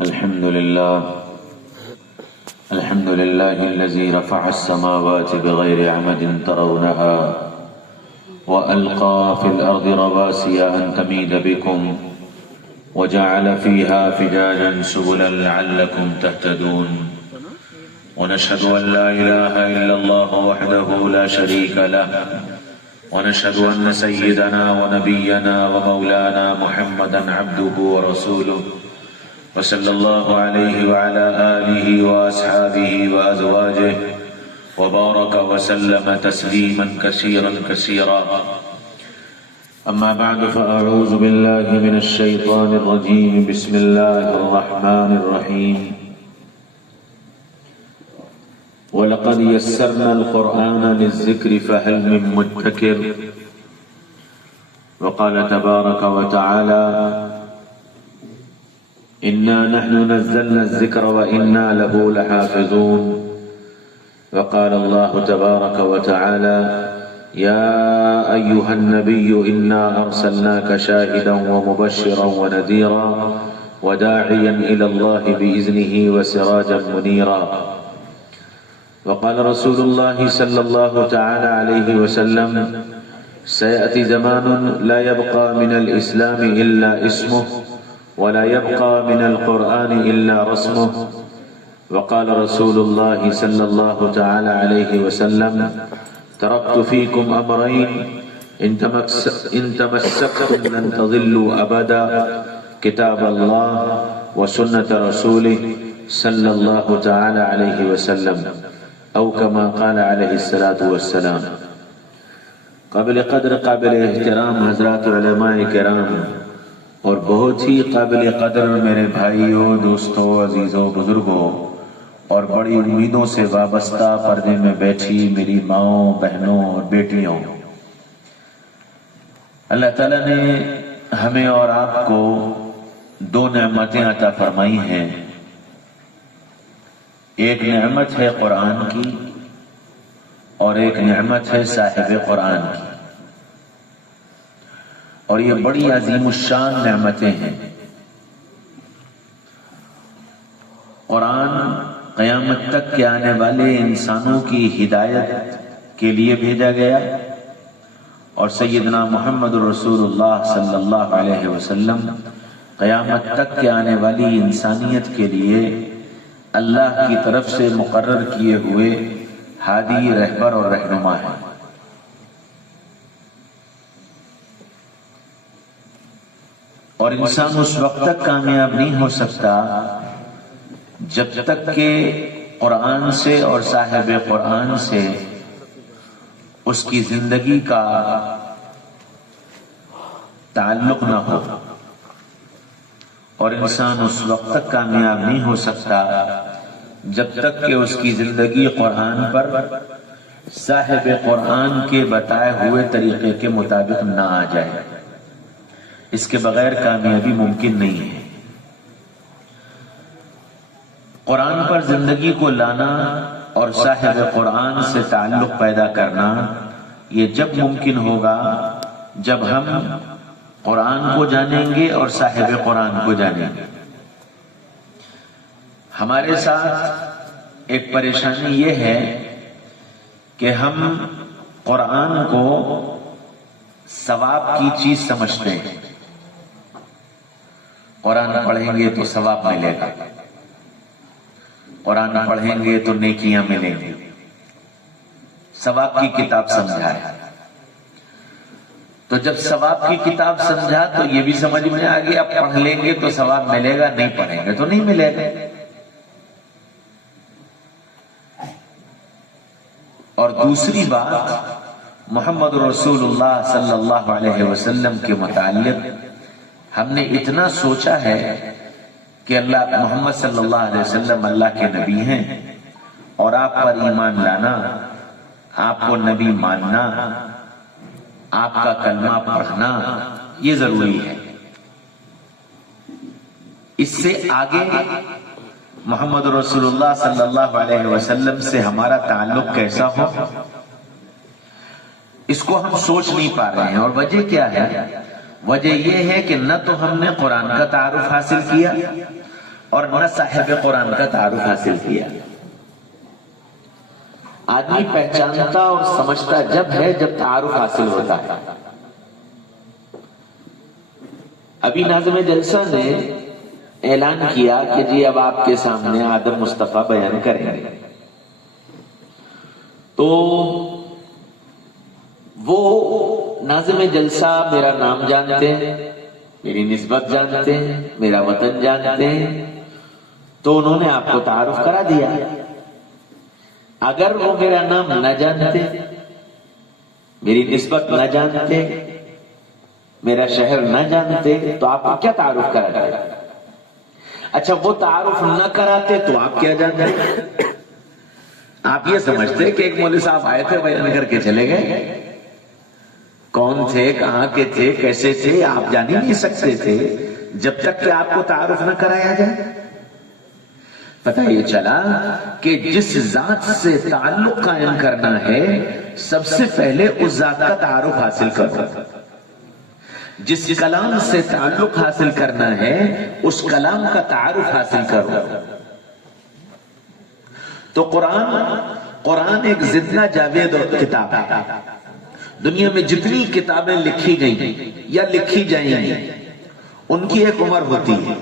الحمد لله الذي رفع السماوات بغير عمد ترونها وألقى في الأرض رواسي أن تميد بكم وجعل فيها فجاجا سبلا لعلكم تهتدون ونشهد أن لا إله إلا الله وحده لا شريك له ونشهد أن سيدنا ونبينا ومولانا محمدا عبده ورسوله وصلى الله عليه وعلى آله وأصحابه وأزواجه وبارك وسلم تسليما كثيرا كثيرا. أما بعد فأعوذ بالله من الشيطان الرجيم. بسم الله الرحمن الرحيم. ولقد يسرنا القرآن للذكر فهل من مدكر. وقال تبارك وتعالى إنا نحن نزلنا الذكر وإنا له لحافظون. وقال الله تبارك وتعالى يا أيها النبي إنا أرسلناك شاهدا ومبشرا ونذيرا وداعيا إلى الله بإذنه وسراجا منيرا. وقال رسول الله صلى الله تعالى عليه وسلم سيأتي زمان لا يبقى من الإسلام إلا اسمه ولا يبقى من القرآن إلا رسمه. وقال رسول الله صلى الله تعالى عليه وسلم تركت فيكم أمرين إن تمسكتم لن تضلوا أبدا كتاب الله وسنة رسوله صلى الله تعالى عليه وسلم أو كما قال عليه الصلاة والسلام. قابل قدر قابل احترام حضرات علماء کرام اور بہت ہی قابل قدر میرے بھائیوں، دوستوں، عزیزوں، بزرگوں اور بڑی امیدوں سے وابستہ پردے میں بیٹھی میری ماؤں، بہنوں اور بیٹیوں، اللہ تعالیٰ نے ہمیں اور آپ کو دو نعمتیں عطا فرمائی ہیں. ایک نعمت ہے قرآن کی اور ایک نعمت ہے صاحب قرآن کی، اور یہ بڑی عظیم الشان نعمتیں ہیں. قرآن قیامت تک کے آنے والے انسانوں کی ہدایت کے لیے بھیجا گیا، اور سیدنا محمد رسول اللہ صلی اللہ علیہ وسلم قیامت تک کے آنے والی انسانیت کے لیے اللہ کی طرف سے مقرر کیے ہوئے ہادی، رہبر اور رہنما ہے. اور انسان اس وقت تک کامیاب نہیں ہو سکتا جب تک کہ قرآن سے اور صاحب قرآن سے اس کی زندگی کا تعلق نہ ہو، اور انسان اس وقت تک کامیاب نہیں ہو سکتا جب تک کہ اس کی زندگی قرآن پر صاحب قرآن کے بتائے ہوئے طریقے کے مطابق نہ آ جائے. اس کے بغیر کامیابی ممکن نہیں ہے. قرآن پر زندگی کو لانا اور صاحب قرآن سے تعلق پیدا کرنا یہ جب ممکن ہوگا جب ہم قرآن کو جانیں گے اور صاحب قرآن کو جانیں گے. ہمارے ساتھ ایک پریشانی یہ ہے کہ ہم قرآن کو ثواب کی چیز سمجھتے ہیں. قرآن پڑھیں گے تو ثواب ملے گا، قرآن پڑھیں گے تو نیکیاں ملیں گی. ثواب کی کتاب سمجھا ہے. تو جب ثواب کی کتاب سمجھا تو یہ بھی سمجھ میں آ گیا پڑھ لیں گے تو ثواب ملے گا، نہیں پڑھیں گے تو نہیں ملے گا. اور دوسری بات، محمد رسول اللہ صلی اللہ علیہ وسلم کے متعلق ہم نے اتنا سوچا ہے کہ اللہ محمد صلی اللہ علیہ وسلم اللہ کے نبی ہیں، اور آپ پر ایمان لانا، آپ کو نبی ماننا، آپ کا کلمہ پڑھنا یہ ضروری ہے. اس سے آگے محمد رسول اللہ صلی اللہ علیہ وسلم سے ہمارا تعلق کیسا ہو، اس کو ہم سوچ نہیں پا رہے ہیں. اور وجہ کیا ہے؟ وجہ یہ ہے کہ نہ تو ہم نے قرآن کا تعارف حاصل کیا، اور نہ صاحب قرآن کا تعارف حاصل کیا۔ آدمی پہچانتا اور سمجھتا جب ہے جب تعارف حاصل ہوتا ہے۔ ابھی ناظم جلسہ نے اعلان کیا کہ جی اب آپ کے سامنے آدم مصطفیٰ بیان کریں گے، تو وہ ناظم جلسہ میرا نام جانتے ہیں، میری نسبت جانتے ہیں، میرا وطن جانتے ہیں، تو انہوں نے آپ کو تعارف کرا دیا۔ اگر وہ میرا نام نہ جانتے، میری نسبت نہ جانتے، میرا شہر نہ جانتے، تو آپ کو کیا تعارف کرا دیا؟ اچھا وہ تعارف نہ کراتے تو آپ کیا جانتے؟ آپ یہ سمجھتے کہ ایک مولوی صاحب آئے تھے بیان کر کے چلے گئے، کون تھے، کہاں کے تھے، کیسے تھے، آپ جان ہی نہیں سکتے تھے جب تک کہ آپ کو تعارف نہ کرایا جائے۔ پتہ یہ چلا کہ جس ذات سے تعلق قائم کرنا ہے سب سے پہلے اس ذات کا تعارف حاصل کرو، جس کلام سے تعلق حاصل کرنا ہے اس کلام کا تعارف حاصل کرو۔ تو قرآن ایک زندہ جاوید کتاب ہے۔ دنیا میں جتنی کتابیں لکھی گئی یا لکھی جائیں گی ان کی ایک عمر ہوتی ہے،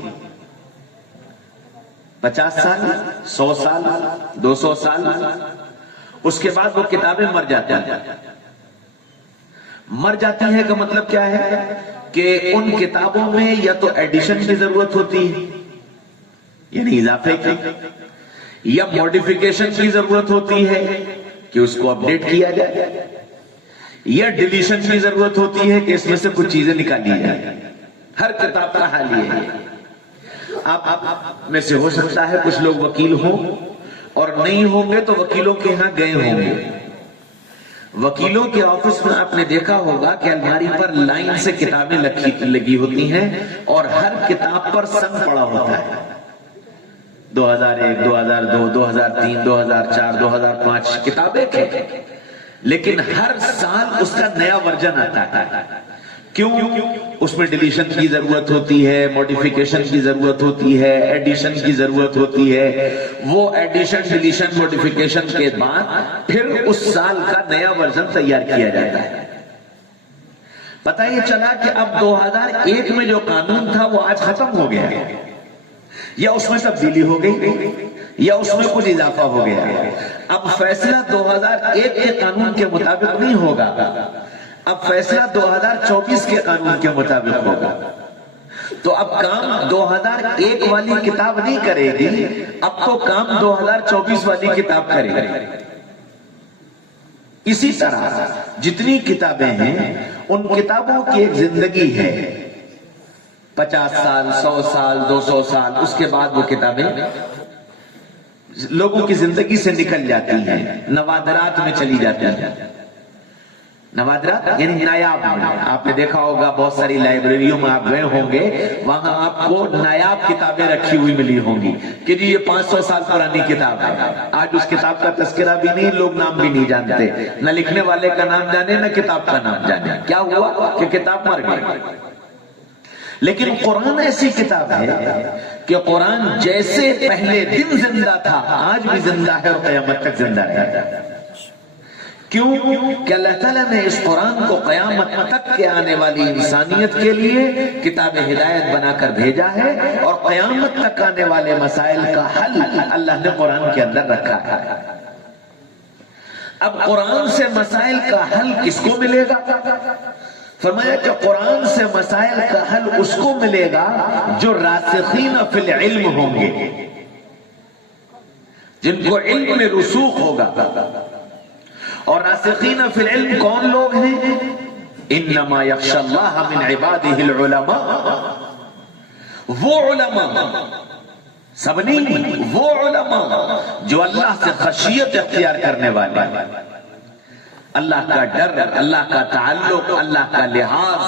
50 سال، 100 سال، 200 سال، اس کے بعد وہ کتابیں مر جاتی ہیں۔ مر جاتی ہیں کا مطلب کیا ہے کہ ان کتابوں میں یا تو ایڈیشن کی ضرورت ہوتی ہے یعنی اضافے کی، یا موڈیفیکیشن کی ضرورت ہوتی ہے کہ اس کو اپڈیٹ کیا جائے، یا ڈیلیشن کی ضرورت ہوتی ہے کہ اس میں سے کچھ چیزیں نکالی جائے۔ ہر کتاب کا حال یہ ہے۔ آپ میں سے ہو سکتا ہے کچھ لوگ وکیل ہوں اور نہیں ہوں گے تو وکیلوں کے ہاں گئے ہوں گے۔ وکیلوں کے آفس میں آپ نے دیکھا ہوگا کہ الماری پر لائن سے کتابیں لگی ہوتی ہیں اور ہر کتاب پر سنگ پڑا ہوتا ہے، 2001، 2002، 2003، 2004، 2005 کتابیں تھیں، لیکن ہر سال اس کا نیا ورژن آتا ہے۔ کیوں؟ اس میں ڈیلیشن کی ضرورت ہوتی ہے، موڈیفیکیشن کی ضرورت ہوتی ہے، ایڈیشن کی ضرورت ہوتی ہے۔ وہ ایڈیشن، ڈیلیشن، موڈیفیکیشن کے بعد پھر اس سال کا نیا ورژن تیار کیا جاتا ہے۔ پتہ یہ چلا کہ اب 2001 میں جو قانون تھا وہ آج ختم ہو گیا، یا اس میں تبدیلی ہو گئی یا اس میں کچھ اضافہ ہو گیا۔ اب فیصلہ 2001 کے قانون کے مطابق نہیں ہوگا، اب فیصلہ 2024 کے قانون کے مطابق ہوگا۔ تو اب کام 2001 والی کتاب نہیں کرے گی، اب تو کام 2024 والی کتاب کرے گی۔ اسی طرح جتنی کتابیں ہیں ان کتابوں کی ایک زندگی ہے، 50 سال، 100 سال، 200 سال، اس کے بعد وہ کتابیں لوگوں کی زندگی سے نکل جاتی ہیں، نوادرات میں چلی جاتی ہیں۔ نوادرات یعنی نایاب۔ آپ نے دیکھا ہوگا بہت ساری لائبریریوں میں آپ گئے ہوں گے، وہاں آپ کو نایاب کتابیں رکھی ہوئی ملی ہوں گی کہ جی یہ 500 سال پرانی کتاب ہے۔ آج اس کتاب کا تذکرہ بھی نہیں، لوگ نام بھی نہیں جانتے، نہ لکھنے والے کا نام جانے نہ کتاب کا نام جانے۔ کیا ہوا کہ کتاب مر گئی۔ لیکن قرآن ایسی کتاب ہے کہ قرآن جیسے پہلے دن زندہ تھا آج بھی زندہ ہے اور قیامت تک زندہ رہتا ہے۔ کیوں کہ اللہ تعالیٰ نے اس قرآن کو قیامت تک کے آنے والی انسانیت کے لیے کتاب ہدایت بنا کر بھیجا ہے، اور قیامت تک آنے والے مسائل کا حل اللہ نے قرآن کے اندر رکھا ہے۔ اب قرآن سے مسائل کا حل کس کو ملے گا؟ فرمایا کہ قرآن سے مسائل کا حل اس کو ملے گا جو راسخین فی العلم ہوں گے، جن کو علم میں رسوخ ہوگا۔ اور راسخین فی العلم کون لوگ ہیں؟ انما یخشی اللہ من عبادہ العلماء، وہ علماء، سب نہیں، وہ علماء جو اللہ سے خشیت اختیار کرنے والے، اللہ کا ڈر، اللہ کا تعلق، اللہ کا لحاظ۔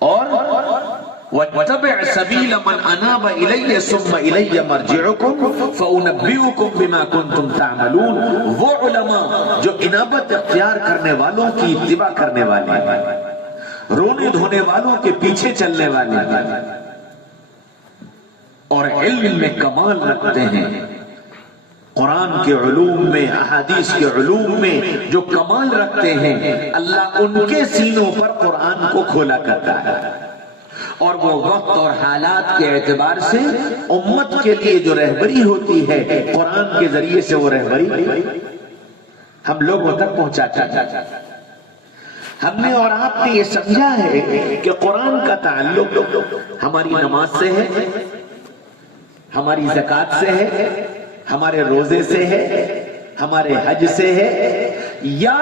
اور وَاتَّبِعْ سَبِيلَ مَنْ أَنَابَ إِلَيَّ ثُمَّ إِلَيَّ مَرْجِعُكُمْ فَأُنَبِّئُكُمْ بِمَا كُنْتُمْ تَعْمَلُونَ، وہ علماء جو انابت اختیار کرنے والوں کی اتباع کرنے والے، رونے دھونے والوں کے پیچھے چلنے والے، اور علم میں کمال رکھتے ہیں، قرآن کے علوم میں، احادیث کے علوم میں جو کمال رکھتے ہیں، اللہ ان کے سینوں پر قرآن کو کھولا کرتا ہے، اور وہ وقت اور حالات کے اعتبار سے امت کے لیے جو رہبری ہوتی ہے، قرآن کے ذریعے سے وہ رہبری ہم لوگوں تک پہنچاتا ہے۔ ہم نے اور آپ نے یہ سمجھا ہے کہ قرآن کا تعلق ہماری نماز سے ہے، ہماری زکوٰۃ سے ہے، ہمارے روزے سے ہے، ہمارے حج سے ہے، یا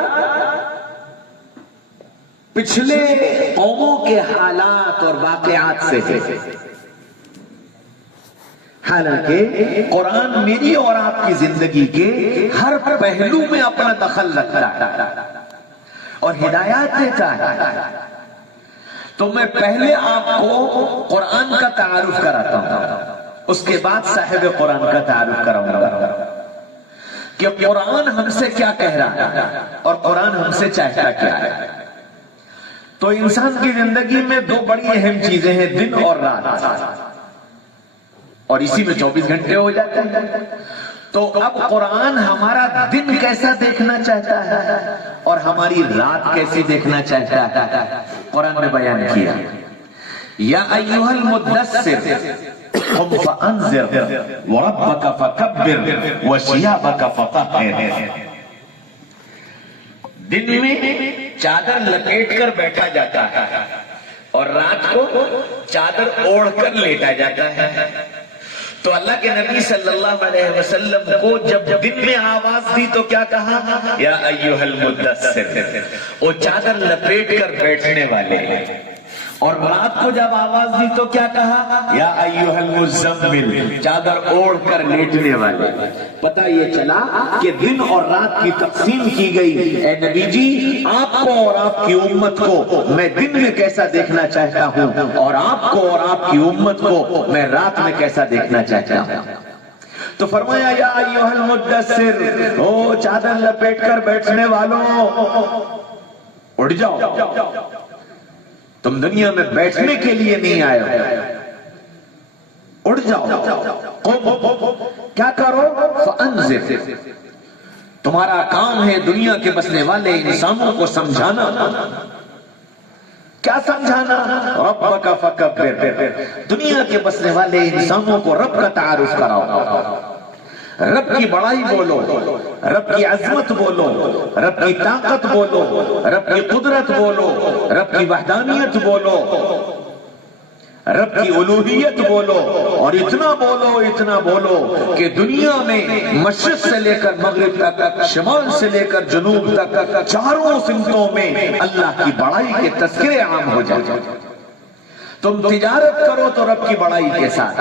پچھلے قوموں کے حالات اور واقعات سے ہے۔ حالانکہ قرآن میری اور آپ کی زندگی کے ہر پہلو میں اپنا دخل رکھتا ہے اور ہدایات دیتا ہے۔ تو میں پہلے آپ کو قرآن کا تعارف کراتا ہوں، اس کے بعد صاحب قرآن کا تعارف کراؤں گا کہ قرآن ہم سے کیا کہہ رہا ہے اور قرآن ہم سے چاہتا کیا ہے۔ تو انسان کی زندگی میں دو بڑی اہم چیزیں ہیں، دن اور رات، اور اسی میں 24 گھنٹے ہو جاتے ہیں۔ تو اب قرآن ہمارا دن کیسا دیکھنا چاہتا ہے اور ہماری رات کیسی دیکھنا چاہتا ہے، قرآن نے بیان کیا۔ یا ایھا المدثر قم فانذر وربک فکبر وثیابک فطہر۔ دن میں چادر لپیٹ کر بیٹھا جاتا ہے اور رات کو چادر اوڑھ کر لیٹا جاتا ہے۔ تو اللہ کے نبی صلی اللہ علیہ وسلم کو جب دن میں آواز دی تو کیا کہا؟ یا ایھا المدثر، وہ چادر لپیٹ کر بیٹھنے والے۔ اور رات کو جب آواز دی تو کیا کہا؟ یا ایھا المزمل، چادر اوڑھ کر لیٹنے والے۔ پتہ یہ چلا کہ دن اور رات کی تقسیم کی گئی۔ اے نبی جی، آپ کو اور آپ کی امت کو میں دن میں کیسا دیکھنا چاہتا ہوں اور آپ کو اور آپ کی امت کو میں رات میں کیسا دیکھنا چاہتا ہوں۔ تو فرمایا یا ایھا المدثر، او چادر لپیٹ کر بیٹھنے والوں، اٹھ جاؤ، تم دنیا میں بیٹھنے کے لیے نہیں آئے ہو، اٹھ جاؤ، قم، کیا کرو؟ فانذر، تمہارا کام ہے دنیا کے بسنے والے انسانوں کو سمجھانا۔ کیا سمجھانا؟ ربک فکبر، دنیا کے بسنے والے انسانوں کو رب کا تعارف کراؤ، رب کی بڑائی بولو، رب کی عظمت بولو، رب کی طاقت بولو، رب کی قدرت بولو، رب کی وحدانیت بولو، رب کی الوہیت بولو، اور اتنا بولو کہ دنیا میں مشرق سے لے کر مغرب تک، شمال سے لے کر جنوب تک، چاروں سمتوں میں اللہ کی بڑائی کے تذکرے عام ہو جائیں۔ تم تجارت کرو تو رب کی بڑائی کے ساتھ،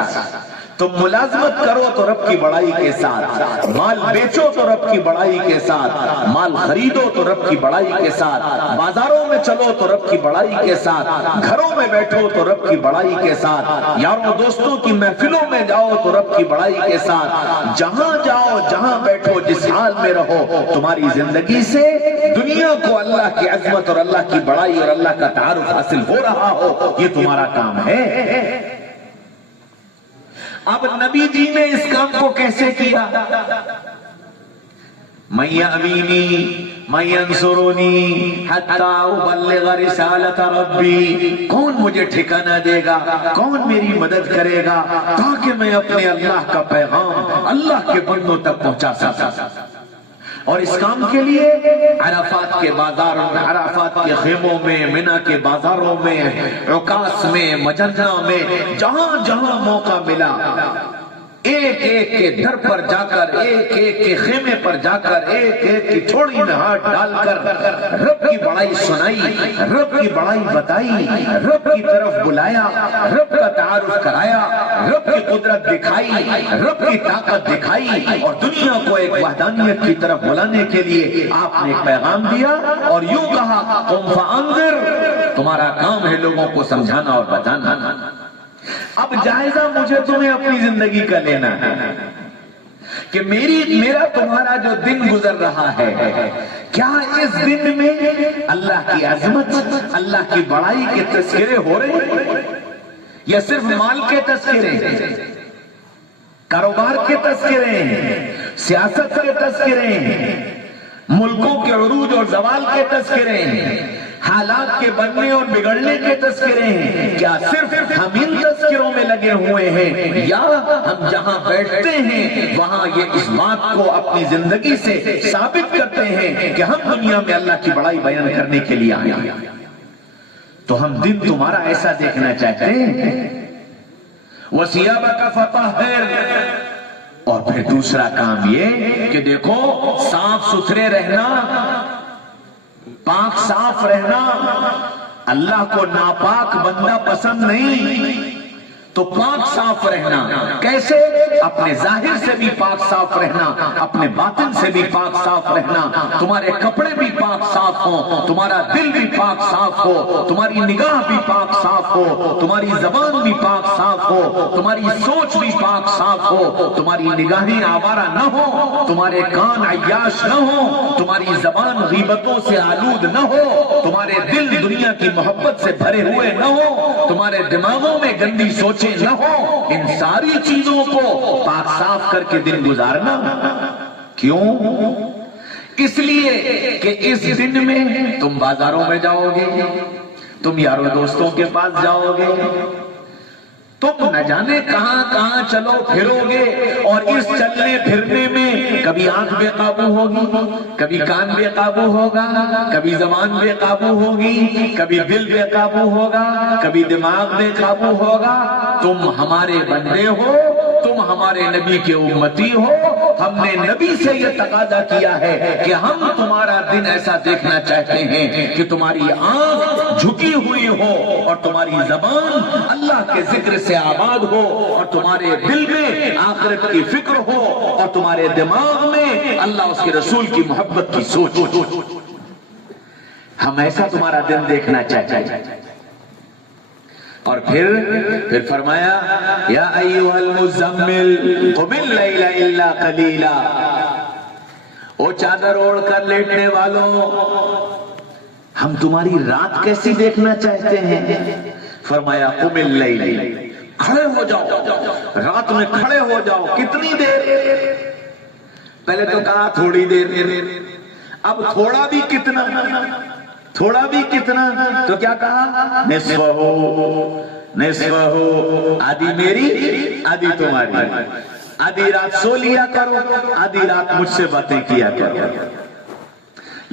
تم ملازمت کرو تو رب کی بڑائی کے ساتھ، مال بیچو تو رب کی بڑائی کے ساتھ، مال خریدو تو رب کی بڑائی کے ساتھ، بازاروں میں چلو تو رب کی بڑائی کے ساتھ، گھروں میں بیٹھو تو رب کی بڑائی کے ساتھ، یاروں دوستوں کی محفلوں میں جاؤ تو رب کی بڑائی کے ساتھ، جہاں جاؤ، جہاں بیٹھو، جس حال میں رہو، تمہاری زندگی سے دنیا کو اللہ کی عظمت اور اللہ کی بڑائی اور اللہ کا تعارف حاصل ہو رہا ہو، یہ تمہارا کام ہے۔ اب نبی جی نے اس کام کو کیسے کیا؟ من یأوینی من ینصرونی حتی ابلغ رسالت ربی، کون مجھے ٹھکانہ دے گا، کون میری مدد کرے گا تاکہ میں اپنے اللہ کا پیغام اللہ کے بندوں تک پہنچا سکتا۔ اور اس کام کے لیے عرفات کے بازاروں میں، عرفات کے خیموں میں، منی کے بازاروں میں، عکاص میں، مجنہ میں، جہاں جہاں موقع ملا، ایک ایک کے در پر جا کر، ایک ایک کے خیمے پر جا کر، ایک ایک کی تھوڑی میں ہاتھ ڈال کر رب کی بڑائی سنائی، رب کی بڑائی بتائی، رب کی طرف بلایا، رب کا تعارف کرایا، رب کی قدرت دکھائی، رب کی طاقت دکھائی، اور دنیا کو ایک وحدانیت کی طرف بلانے کے لیے آپ نے ایک پیغام دیا اور یوں کہا قم فانذر، تمہارا کام ہے لوگوں کو سمجھانا اور بتانا۔ اب جائزہ مجھے تمہیں اپنی زندگی کا لینا ہے کہ میرا تمہارا جو دن گزر رہا ہے، کیا اس دن میں اللہ کی عظمت، اللہ کی بڑائی کے تذکرے ہو رہے ہیں یا صرف مال کے تذکرے؟ کاروبار کے تذکرے ہیں، سیاست کے تذکرے ہیں، ملکوں کے عروج اور زوال کے تذکرے ہیں، حالات کے بننے اور بگڑنے کے تذکرے ہیں۔ کیا صرف ہم ان تذکروں میں لگے ہوئے ہیں، یا ہم جہاں بیٹھتے ہیں وہاں یہ اس بات کو اپنی زندگی سے ثابت کرتے ہیں کہ ہم دنیا میں اللہ کی بڑائی بیان کرنے کے لیے آئے ہیں؟ تو ہم دن تمہارا ایسا دیکھنا چاہتے ہیں۔ وَثِيَابَكَ فَطَهِّرْ، اور پھر دوسرا کام یہ کہ دیکھو صاف ستھرے رہنا، پاک صاف رہنا، اللہ کو ناپاک بندہ پسند نہیں، تو پاک صاف رہنا کیسے؟ اپنے ظاہر سے بھی پاک صاف رہنا، اپنے باطن سے بھی پاک صاف رہنا، تمہارے کپڑے بھی پاک صاف ہوں، تمہارا دل بھی پاک صاف ہو، تمہاری نگاہ بھی پاک صاف ہو، تمہاری زبان بھی پاک صاف ہو، تمہاری سوچ بھی پاک صاف ہو، تمہاری نگاہیں آوارہ نہ ہو، تمہارے کان عیاش نہ ہو، تمہاری زبان غیبتوں سے آلود نہ ہو، تمہارے دل دنیا کی محبت سے بھرے ہوئے نہ ہو، تمہارے دماغوں میں گندی سوچیں نہ ہو۔ ان ساری چیزوں کو پاک صاف کر کے دن گزارنا۔ کیوں؟ اس لیے کہ اس دن میں تم بازاروں میں جاؤ گے، تم یاروں دوستوں کے پاس جاؤ گے، تم نہ جانے کہاں کہاں چلو پھرو گے، اور اس چلنے پھرنے میں کبھی آنکھ بے قابو ہوگی، کبھی کان بے قابو ہوگا، کبھی زبان بے قابو ہوگی، کبھی دل بے قابو ہوگا، کبھی دماغ بے قابو ہوگا۔ تم ہمارے بندے ہو، تم ہمارے نبی کے امتی ہو، ہم نے نبی سے یہ تقاضا کیا ہے کہ ہم تمہارا دن ایسا دیکھنا چاہتے ہیں کہ تمہاری آنکھ جھکی ہوئی ہو اور تمہاری زبان اللہ کے ذکر سے آباد ہو، اور تمہارے دل میں آخرت کی فکر ہو، اور تمہارے دماغ میں اللہ اس کے رسول کی محبت کی سوچ ہو۔ ہم ایسا تمہارا دن دیکھنا چاہتے ہیں۔ اور پھر فرمایا یا ایھا المزمل قم اللیل الا قلیلا، او چادر اوڑھ کر لیٹنے والوں، ہم تمہاری رات کیسی دیکھنا چاہتے ہیں؟ فرمایا قم اللیل، کھڑے ہو جاؤ، رات میں کھڑے ہو جاؤ۔ کتنی دیر؟ پہلے تو کہا تھوڑی دیر، اب تھوڑا بھی کتنا، تھوڑا بھی کتنا، تو کیا کہا؟ نصف ہو، آدھی میری آدھی تمہاری، آدھی رات سو لیا کرو، آدھی رات مجھ سے باتیں کیا کرو۔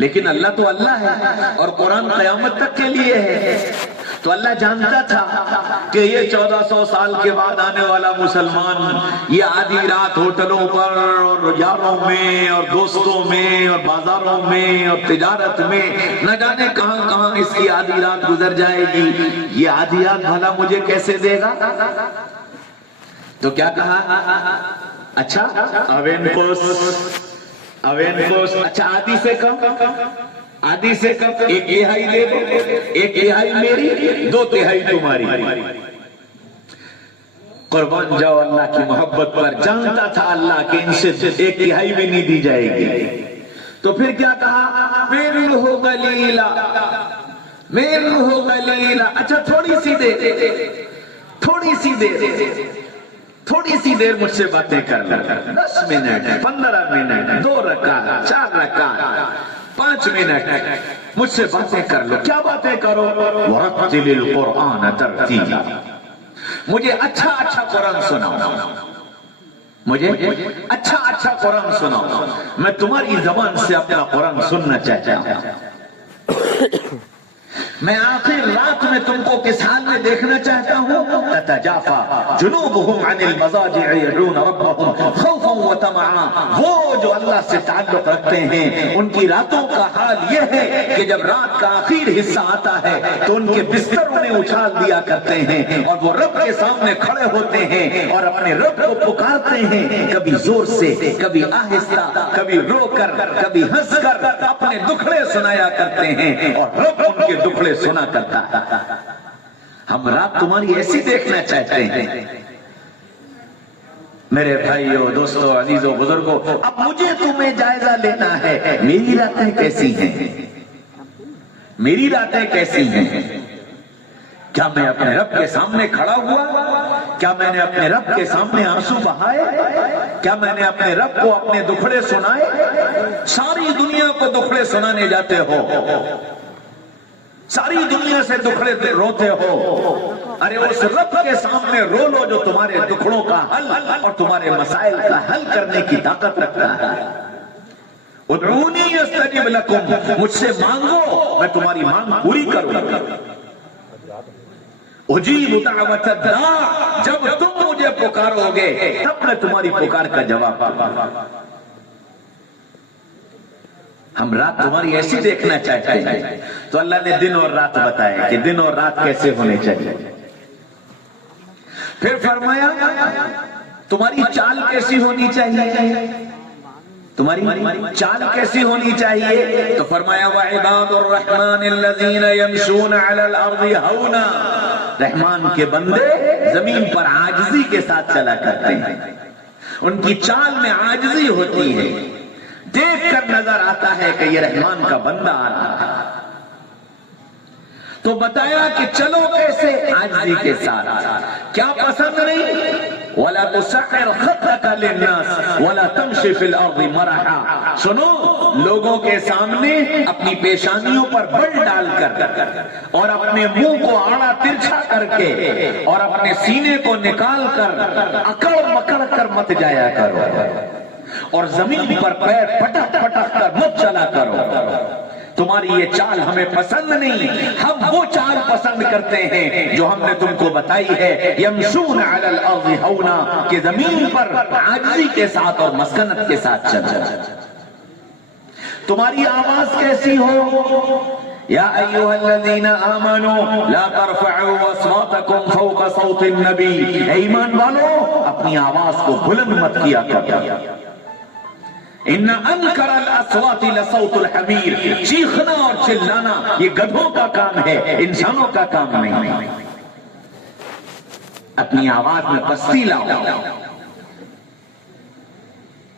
لیکن اللہ تو اللہ ہے، اور قرآن قیامت تک کے لیے ہے، تو اللہ جانتا تھا کہ یہ 1400 سال کے بعد آنے والا مسلمان یہ آدھی رات ہوٹلوں پر اور یاروں میں اور دوستوں میں اور بازاروں میں اور تجارت میں نہ جانے کہاں کہاں اس کی آدھی رات گزر جائے گی، یہ آدھی رات بھلا مجھے کیسے دے گا؟ تو کیا کہا؟ اچھا اوین کوس، اچھا آدھی سے کم، آدھی سے کم، ایک تہائی دے دو، ایک تہائی میری، 2 تہائی تمہاری۔ قربان جاؤ اللہ کی محبت پر، جانتا تھا اللہ کہ ان سے 1 تہائی بھی نہیں دی جائے گی، تو پھر کیا کہا؟ منہ قلیلا، منہ قلیلا، اچھا تھوڑی سی دیر، تھوڑی سی دیر، تھوڑی سی دیر مجھ سے باتیں کر لو، 10 منٹ، 15 منٹ، 2 رکعت، 4 رکعت، 5 منٹ مجھ سے باتیں کر لو۔ کیا باتیں کرو؟ وَرَتِّلِ الْقُرْآنَ تَرْتِيلًا، مجھے اچھا اچھا قرآن سناؤ، مجھے اچھا اچھا قرآن سناؤ، میں تمہاری زبان سے اپنا قرآن سننا چاہتا ہوں۔ میں آخر رات میں تم کو کس حال میں دیکھنا چاہتا ہوں؟ تتجافا جنوبهم عن المضاجع يدعون ربهم خوفا وطمعا، وہ جو اللہ سے تعلق رکھتے ہیں ان کی راتوں کا حال یہ ہے کہ جب رات کا آخر حصہ آتا ہے تو ان کے بستروں میں اچھال دیا کرتے ہیں، اور وہ رب کے سامنے کھڑے ہوتے ہیں اور اپنے رب کو پکارتے ہیں، کبھی زور سے، کبھی آہستہ، کبھی رو کر، کبھی ہنس کر اپنے دکھڑے سنایا کرتے ہیں، اور رب ان کے دکھڑے سنا کرتا ہے۔ ہم رات تمہاری ایسی دیکھنا چاہتے ہیں۔ میرے بھائیو، دوستو، عزیزو، بزرگو، اب مجھے تمہیں جائزہ لینا ہے، میری راتیں کیسی ہیں؟ میری راتیں کیسی ہیں؟ کیا میں اپنے رب کے سامنے کھڑا ہوا کیا میں نے اپنے رب کے سامنے آنسو بہائے؟ کیا میں نے اپنے رب کو اپنے دکھڑے سنائے؟ ساری دنیا کو دکھڑے سنانے جاتے ہو، ساری دنیا سے دکھڑے روتے ہو، ارے اس رب کے سامنے رو لو جو تمہارے دکھڑوں کا حل اور تمہارے مسائل کا حل کرنے کی طاقت رکھتا ہے۔ ادعونی استجب لکم، مجھ سے مانگو میں تمہاری مانگ پوری کروں گا۔ اجیب دعوت الداع، جب تم مجھے پکارو گے تب میں تمہاری پکار کا جواب دوں گا۔ ہم رات تمہاری ایسی دیکھنا چاہتے ہیں، تو اللہ نے دن اور رات بتایا کہ دن اور رات کیسے ہونے چاہیے۔ پھر فرمایا تمہاری چال کیسی ہونی چاہیے، تمہاری چال کیسی ہونی چاہیے؟ تو فرمایا وعباد الرحمن الذین یمشون علی الارض ہونا، رحمان کے بندے زمین پر عاجزی کے ساتھ چلا کرتے ہیں، ان کی چال میں عاجزی ہوتی ہے، دیکھ کر نظر آتا ہے کہ یہ رحمان کا بندہ آ رہا ہے۔ تو بتایا کہ چلو کیسے، عاجزی کے ساتھ۔ کیا پسند نہیں؟ وَلَا تُسَعِّرْ خَدَّكَ لِلنَّاسِ وَلَا تَمْشِ فِي الْأَرْضِ مَرَحًا، سنو، لوگوں کے سامنے اپنی پیشانیوں پر بل ڈال کر اور اپنے منہ کو آڑا ترچھا کر کے اور اپنے سینے کو نکال کر اکڑ مکڑ کر مت جایا کرو، اور زمین پر پیر پٹک پٹک کر مت چلا کرو۔ تمہاری یہ چال ہمیں پسند نہیں، ہم وہ چال پسند کرتے ہیں جو ہم نے تم کو بتائی ہے، یمشون علی الارض ہونا، کہ زمین پر عاجزی کے ساتھ اور مسکنت کے ساتھ چل۔ تمہاری آواز کیسی ہو؟ یا ایھا الذین آمنوا لا ترفعوا اصواتکم فوق صوت النبی، اے ایمان والو اپنی آواز کو بلند مت کیا کرو۔ ان انکر الاصوات لصوت الحمیر، چیخنا اور چلانا یہ گدھوں کا کام ہے، انسانوں کا کام نہیں۔ اپنی آواز میں پستی لاؤ،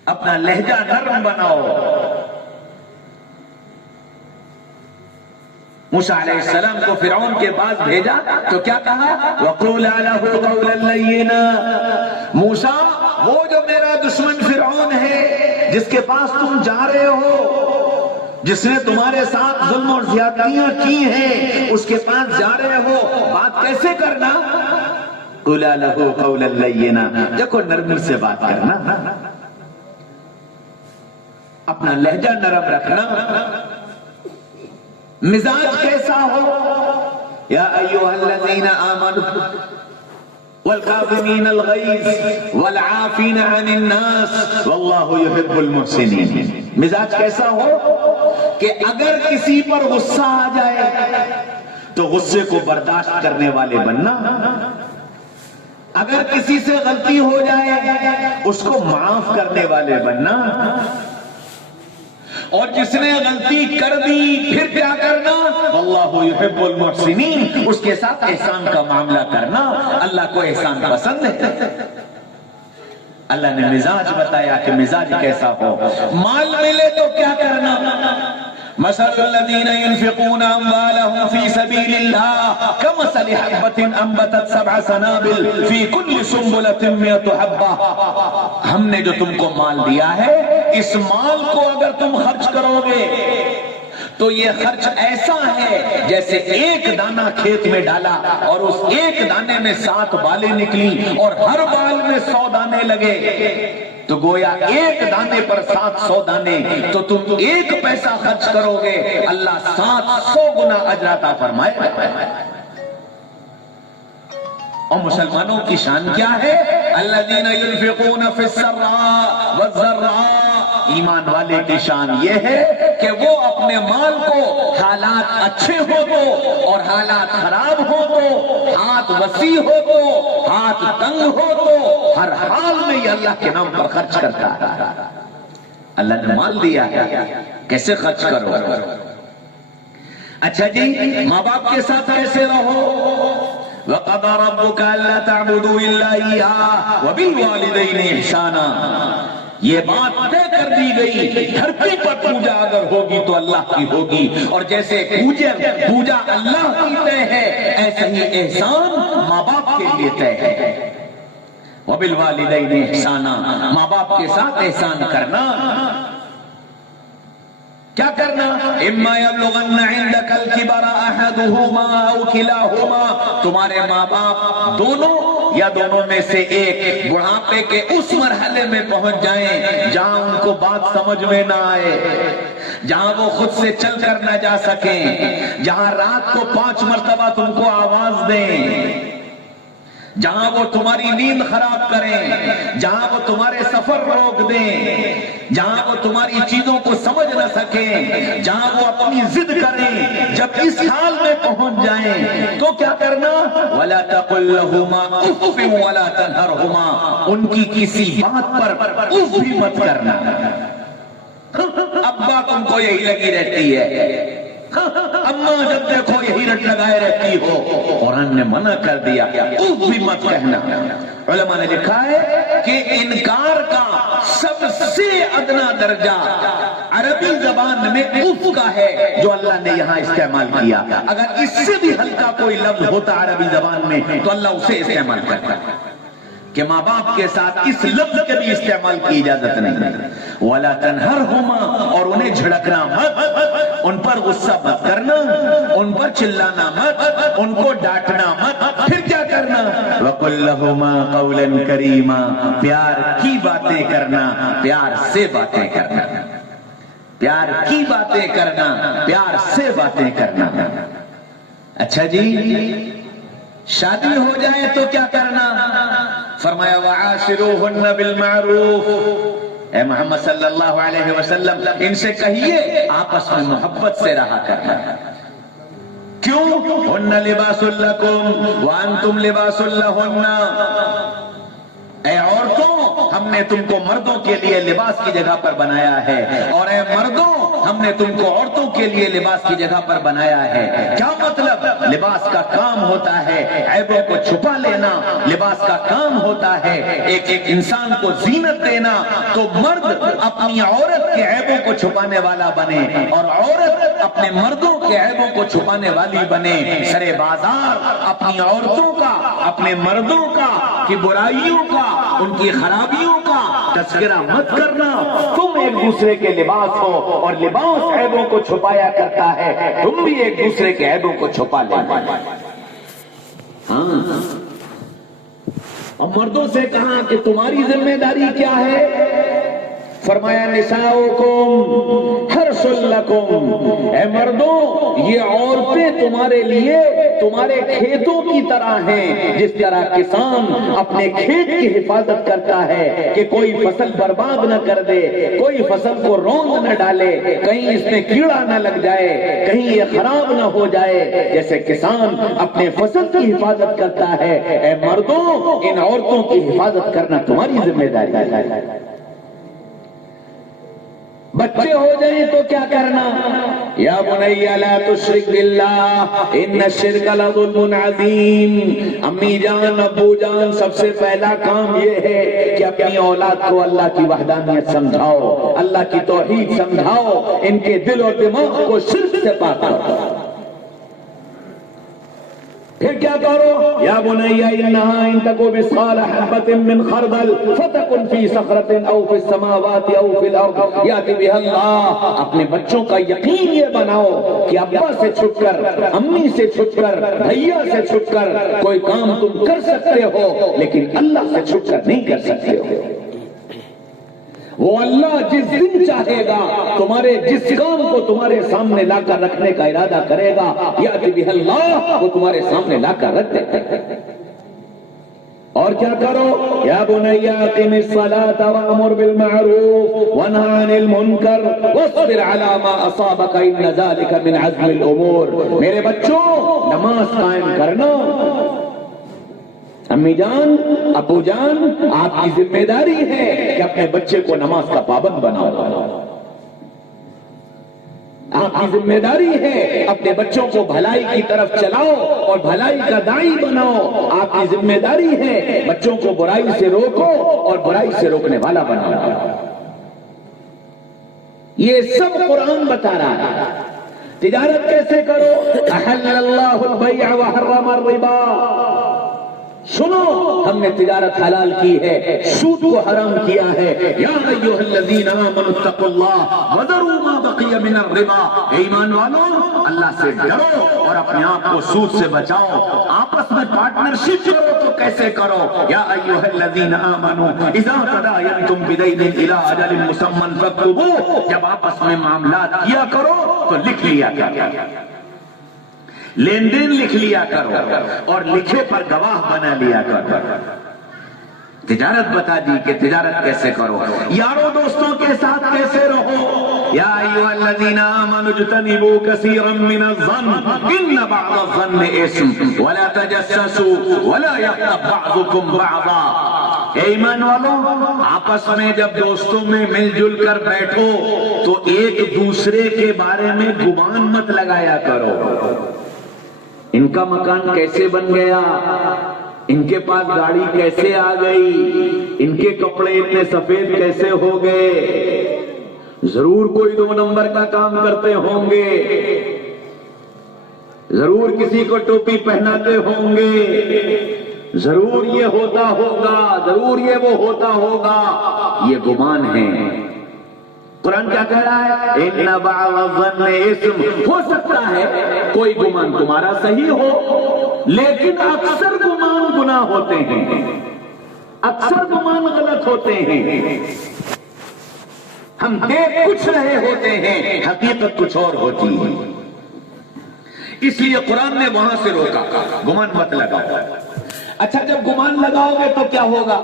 اپنا لہجہ نرم بناؤ۔ موسیٰ علیہ السلام کو فرعون کے پاس بھیجا تو کیا کہا؟ وَقُولَا لَهُ قَوْلًا لَيِّنًا، موسیٰ وہ جو میرا دشمن فرعون ہے جس کے پاس تم جا رہے ہو، جس نے تمہارے ساتھ ظلم اور زیادتیاں کی ہیں، اس کے پاس جا رہے ہو، بات کیسے کرنا؟ قُولَا لَهُ قَوْلًا لَيِّنًا، دیکھو نرمی سے بات کرنا، اپنا لہجہ نرم رکھنا۔ مزاج کیسا ہو؟ یا ایھا الذین آمنوا والکاظمین الغیظ والعافین عن الناس واللہ یحب المحسنین۔ مزاج کیسا ہو کہ اگر کسی پر غصہ آ جائے تو غصے کو برداشت کرنے والے بننا، اگر کسی سے غلطی ہو جائے اس کو معاف کرنے والے بننا، اور جس نے غلطی کر دی پھر کیا کرنا؟ واللہ یحب المحسنین، اس کے ساتھ احسان کا معاملہ کرنا۔ اللہ کو احسان پسند ہے۔ اللہ نے مزاج بتایا کہ مزاج کیسا ہو۔ مال ملے تو کیا کرنا؟ مثل الذین ينفقون اموالهم في سبيل الله كمثل حبة انبتت 7 سنابل في كل سنبلة 100 حبة، ہم نے جو تم کو مال دیا ہے، اس مال کو اگر تم خرچ کرو گے تو یہ خرچ ایسا ہے جیسے ایک دانہ کھیت میں ڈالا اور اس ایک دانے میں 7 بالیں نکلی اور ہر بال میں 100 دانے لگے، تو گویا ایک دانے پر 700 دانے، تو تم 1 پیسہ خرچ کرو گے اللہ 700 گنا اجر عطا فرمائے گا۔ اور مسلمانوں کی شان کیا ہے؟ الذین ينفقون فی السراء والضراء، ایمان والے کی شان یہ ہے کہ وہ اپنے مال کو حالات اچھے ہو تو اور حالات خراب ہو تو، ہاتھ وسیع ہو تو ہاتھ تنگ ہو تو، ہر حال میں یہ اللہ کے نام پر خرچ کرتا ہے۔ اللہ نے مال دیا ہے، کیسے خرچ کرو؟ اچھا جی، ماں باپ کے ساتھ کیسے رہو؟ وَقَضَى رَبُّكَ أَلَّا تَعْبُدُوا إِلَّا إِيَّاهُ وَبِالْوَالِدَيْنِ إِحْسَانًا، یہ بات طے کر دی گئی، دھرتی پر پوجا اگر ہوگی تو اللہ کی ہوگی، اور جیسے پوجا اللہ کی طے ہے ایسے ہی احسان ماں باپ کے لیے طے ہے۔ وبالوالدین احسانا، ماں باپ کے ساتھ احسان کرنا. کیا کرنا؟ اما یبلغن عندک الکبر احدہما او کلاہما، تمہارے ماں باپ دونوں یا دونوں میں سے ایک بڑھاپے کے اس مرحلے میں پہنچ جائیں جہاں ان کو بات سمجھ میں نہ آئے، جہاں وہ خود سے چل کر نہ جا سکیں، جہاں رات کو 5 مرتبہ تم کو آواز دیں، جہاں وہ تمہاری نیند خراب کریں، جہاں وہ تمہارے سفر روک دیں، جہاں وہ تمہاری چیزوں کو سمجھ نہ سکیں، جہاں وہ اپنی ضد کریں، جب اس حال میں پہنچ جائیں تو کیا کرنا؟ وَلَا تَقُلْ لَهُمَا اُفٍّ وَلَا تَنْهَرْهُمَا، ان کی کسی بات پر اف بھی مت کرنا. ابا تم کو یہی لگی رہتی ہے، اماں جب دیکھو یہی رٹ لگائے رہتی ہو. قرآن نے منع کر دیا، اف بھی مت کہنا. علماء نے لکھا ہے کہ انکار کا سب سے ادنا درجہ عربی زبان میں اف کا ہے جو اللہ نے یہاں استعمال کیا. اگر اس سے بھی ہلکا کوئی لفظ ہوتا عربی زبان میں تو اللہ اسے استعمال کرتا کہ ماں باپ کے ساتھ اس لفظ کے بھی استعمال کی اجازت نہیں. وَلَا تَنْهَرْهُمَا، اور انہیں جھڑکنا مت، ان پر غصہ مت کرنا، ان پر چلانا مت، ان کو ڈانٹنا مت. پھر کیا کرنا؟ وَقُلْ لَهُمَا قَوْلًا كَرِيمًا، پیار کی باتیں کرنا، پیار سے باتیں کرنا، پیار کی باتیں کرنا، پیار سے باتیں کرنا. اچھا جی، شادی ہو جائے تو کیا کرنا؟ فرمایا وَعَاشِرُوهُنَّ بِالْمَعْرُوفِ، اے محمد صلی اللہ علیہ وسلم ان سے کہیے آپس میں محبت سے رہا کرنا. کیوں؟ هُنَّ لِبَاسٌ لَكُمْ وَأَنْتُمْ لِبَاسٌ لَهُنَّ، اے عورتوں ہم نے تم کو مردوں کے لیے لباس کی جگہ پر بنایا ہے، اور اے مردوں ہم نے تم کو عورتوں کے لیے لباس کی جگہ پر بنایا ہے. کیا مطلب؟ لباس کا کام ہوتا ہے عیبوں کو چھپا لینا، لباس کا کام ہوتا ہے ایک انسان کو زینت دینا. تو مرد اپنی عورت کے عیبوں کو چھپانے والا بنے اور عورت اپنے مردوں کے عیبوں کو چھپانے والی بنے. سرے بازار اپنی عورتوں کا، اپنے مردوں کا کی برائیوں کا، ان کی خرابیوں کا تذکرہ مت کرنا. تم ایک دوسرے کے لباس ہو اور لباس عیبوں کو چھپایا کرتا ہے، تم بھی ایک دوسرے کے عیبوں کو چھپا لینا. ہاں، اور مردوں سے کہا کہ تمہاری ذمہ داری کیا ہے؟ فرمایا نساؤکم حرث لکم، اے مردوں یہ عورتیں تمہارے لیے تمہارے کھیتوں کی طرح ہیں. جس طرح کسان اپنے کھیت کی حفاظت کرتا ہے کہ کوئی فصل برباد نہ کر دے، کوئی فصل کو روند نہ ڈالے، کہیں اس میں کیڑا نہ لگ جائے، کہیں یہ خراب نہ ہو جائے، جیسے کسان اپنے فصل کی حفاظت کرتا ہے، اے مردوں ان عورتوں کی حفاظت کرنا تمہاری ذمہ داری ہے. بچے ہو جائیں تو کیا کرنا؟ یا بنی لا تشرک باللہ ان الشرک لظلم عظیم. امی جان، ابو جان، سب سے پہلا کام یہ ہے کہ اپنی اولاد کو اللہ کی وحدانیت سمجھاؤ، اللہ کی توحید سمجھاؤ، ان کے دل و دماغ کو شرک سے پاک کرو. پھر کیا کرو؟ یا بنی انہا ان تکو مثقال حبۃ من خردل فتکن فی صخرۃ او فی السماوات او فی الارض یأتی بها اللہ. اپنے بچوں کا یقین یہ بناؤ کہ ابا سے چھپ کر، امی سے چھپ کر، بھیا سے چھپ کر کوئی کام تم کر سکتے ہو، لیکن اللہ سے چھپ کر نہیں کر سکتے ہو. وہ اللہ جس دن چاہے گا تمہارے جس کام کو تمہارے سامنے لا کر رکھنے کا ارادہ کرے گا، یأتی بہ اللہ، وہ تمہارے سامنے لا کر رکھ دے گا. اور کیا کرو؟ یا بنی اقم الصلاۃ وامر بالمعروف وانہ عن المنکر واصبر علی ما اصابک ان ذلک من عزم الامور. میرے بچوں نماز قائم کرنا. امی جان، ابو جان، آپ کی ذمہ داری ہے کہ اپنے بچے کو نماز کا پابند بناؤ. آپ کی ذمہ داری ہے اپنے بچوں کو بھلائی کی طرف چلاؤ اور بھلائی کا داعی بناؤ. آپ کی ذمہ داری ہے بچوں کو برائی سے روکو اور برائی سے روکنے والا بناؤ. یہ سب قرآن بتا رہا ہے. تجارت کیسے کرو؟ احل اللہ البیع وحرم الربا. سنو ہم نے تجارت حلال کی ہے، سود کو حرام کیا ہے۔ یا ایھا الذین آمنوا اتقوا اللہ وذروا ما بقی من الربا، ایمان والو اللہ سے ڈرو اور اپنے آپ کو سود سے بچاؤ۔ آپس میں پارٹنرشپ کرو تو کیسے کرو؟ یا ایھا الذین آمنوا اذا تداینتم بدین الی اجل مسمى فاکتبوہ، جب آپس میں معاملات کیا کرو تو لکھ لیا کرو، لین دین لکھ لیا کرو اور لکھے پر گواہ بنا لیا کرو۔ تجارت بتا دی کہ تجارت کیسے کرو، یاروں دوستوں کے ساتھ کیسے رہو۔ یا ایھا الذین آمنوا اجتنبوا کثیرا من الظن ان بعض الظن اثم ولا تجسسوا ولا یغتب بعضکم بعضا۔ اے ایمان والو، آپس میں جب دوستوں میں مل جل کر بیٹھو تو ایک دوسرے کے بارے میں گمان مت لگایا کرو۔ ان کا مکان کیسے بن گیا، ان کے پاس گاڑی کیسے آ گئی، ان کے کپڑے اتنے سفید کیسے ہو گئے، ضرور کوئی 2 نمبر کا کام کرتے ہوں گے، ضرور کسی کو ٹوپی پہناتے ہوں گے، ضرور یہ ہوتا ہوگا، ضرور یہ وہ ہوتا ہوگا۔ یہ گمان ہے۔ قرآن کیا کہہ رہا ہے؟ ان بعض الظن اثم، ہو سکتا ہے کوئی گمان تمہارا صحیح ہو، لیکن اکثر گمان گناہ ہوتے ہیں، اکثر گمان غلط ہوتے ہیں۔ ہم دیکھ کچھ رہے ہوتے ہیں، حقیقت کچھ اور ہوتی ہے۔ اس لیے قرآن نے وہاں سے روکا، گمان مت لگاؤ۔ اچھا جب گمان لگاؤ گے تو کیا ہوگا؟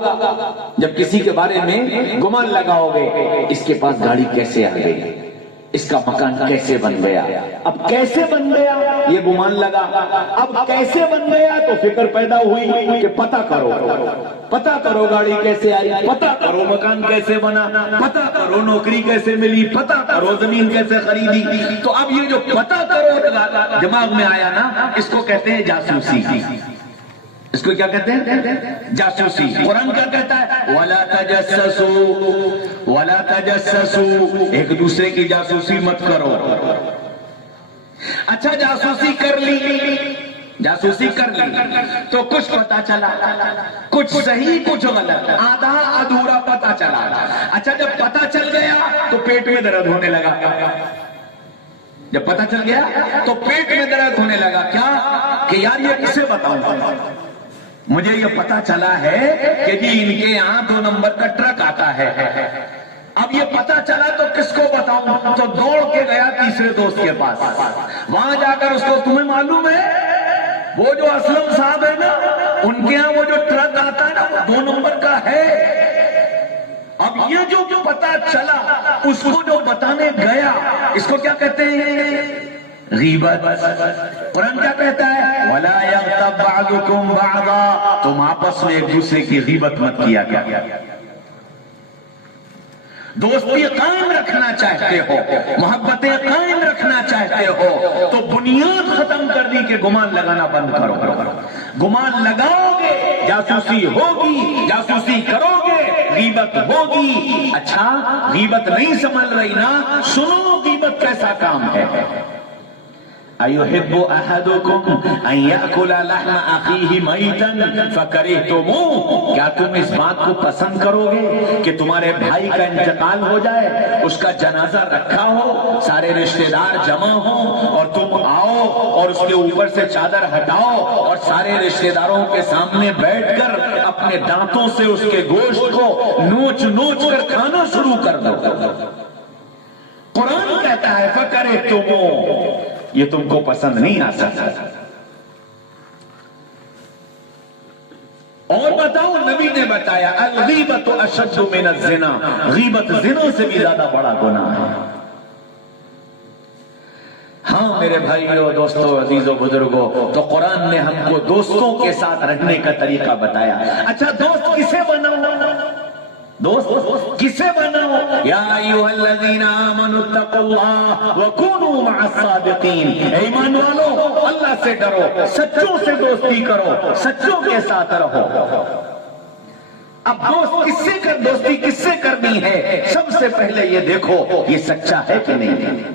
جب کسی کے بارے میں گمان لگاؤ گے، اس کے پاس گاڑی کیسے آ گئی، اس کا مکان کیسے بن گیا، اب کیسے بن گیا یہ گمان لگا، اب کیسے بن گیا تو فکر پیدا ہوئی کہ پتہ کرو، پتہ کرو گاڑی کیسے آئی، پتہ کرو مکان کیسے بنا، پتہ کرو نوکری کیسے ملی، پتہ کرو زمین کیسے خریدی۔ تو اب یہ جو پتہ کرو دماغ میں آیا نا، اس کو کہتے ہیں جاسوسی۔ اس کو کیا کہتے ہیں؟ جاسوسی۔ قرآن کیا کہتا ہے؟ وَلَا تَجَسَّسُوا وَلَا تَجَسَّسُوا، ایک دوسرے کی جاسوسی مت کرو۔ اچھا جاسوسی کر لی، جاسوسی کر لی تو کچھ پتا چلا، کچھ صحیح کچھ غلط، آدھا ادھورا پتا چلا۔ اچھا جب پتا چل گیا تو پیٹ میں درد ہونے لگا، جب پتا چل گیا تو پیٹ میں درد ہونے لگا، کیا کہ یار یہ کسے بتاؤں، مجھے یہ پتا چلا ہے کہ جی ان کے یہاں 2 نمبر کا ٹرک آتا ہے، اب یہ پتا چلا تو کس کو بتاؤں، تو دوڑ کے گیا تیسرے دوست کے پاس، وہاں جا کر اس کو تمہیں معلوم ہے وہ جو اسلم صاحب ہے نا، ان کے یہاں وہ جو ٹرک آتا ہے نا وہ 2 نمبر کا ہے۔ اب یہ جو پتا چلا اس کو جو بتانے گیا، اس کو کیا کہتے ہیں؟ غیبت۔ قرآن کیا کہتا ہے؟ وَلَا يَغْتَبْ بَعْضُكُمْ بَعْضًا، تم آپس میں ایک دوسرے کی غیبت مت کیا کرو۔ دوستی قائم رکھنا چاہتے ہو، محبتیں قائم رکھنا چاہتے ہو تو بنیاد ختم کر دی کہ گمان لگانا بند کرو۔ گمان لگاؤ گے جاسوسی ہوگی، جاسوسی کرو گے غیبت ہوگی۔ اچھا غیبت نہیں سمجھ رہی نا، سنو غیبت کیسا کام ہے۔ أَيُحِبُّ أَحَدُكُمْ أَن يَأْكُلَ لَحْمَ أَخِيهِ مَيْتًا فَكَرِهْتُمُوهُ، کیا تم اس بات کو پسند کرو گے کہ تمہارے بھائی کا انتقال ہو جائے، اس کا جنازہ رکھا ہو، سارے رشتہ دار جمع ہوں اور تم آؤ اور اس کے اوپر سے چادر ہٹاؤ اور سارے رشتہ داروں کے سامنے بیٹھ کر اپنے دانتوں سے اس کے گوشت کو نوچ نوچ کر کھانا شروع کر دو؟ قرآن کہتا ہے فَكَرِهْتُمُوهُ، یہ تم کو پسند نہیں آ سکتا۔ اور بتاؤ نبی نے بتایا الغیبت اشد من الزنا، غیبت زنا سے بھی زیادہ بڑا گناہ ہے۔ ہاں میرے بھائیو دوستو عزیزو بزرگو، تو قرآن نے ہم کو دوستوں کے ساتھ رہنے کا طریقہ بتایا۔ اچھا دوست کسے بناؤ، دوست کسے بناؤ؟ یا ایھا الذین آمنوا اتقوا اللہ وکونوا مع الصادقین، ایمان والو اللہ سے ڈرو، سچوں سے دوستی کرو، سچوں کے ساتھ رہو۔ اب دوستی کس سے کرنی ہے؟ سب سے پہلے یہ دیکھو یہ سچا ہے کہ نہیں ہے،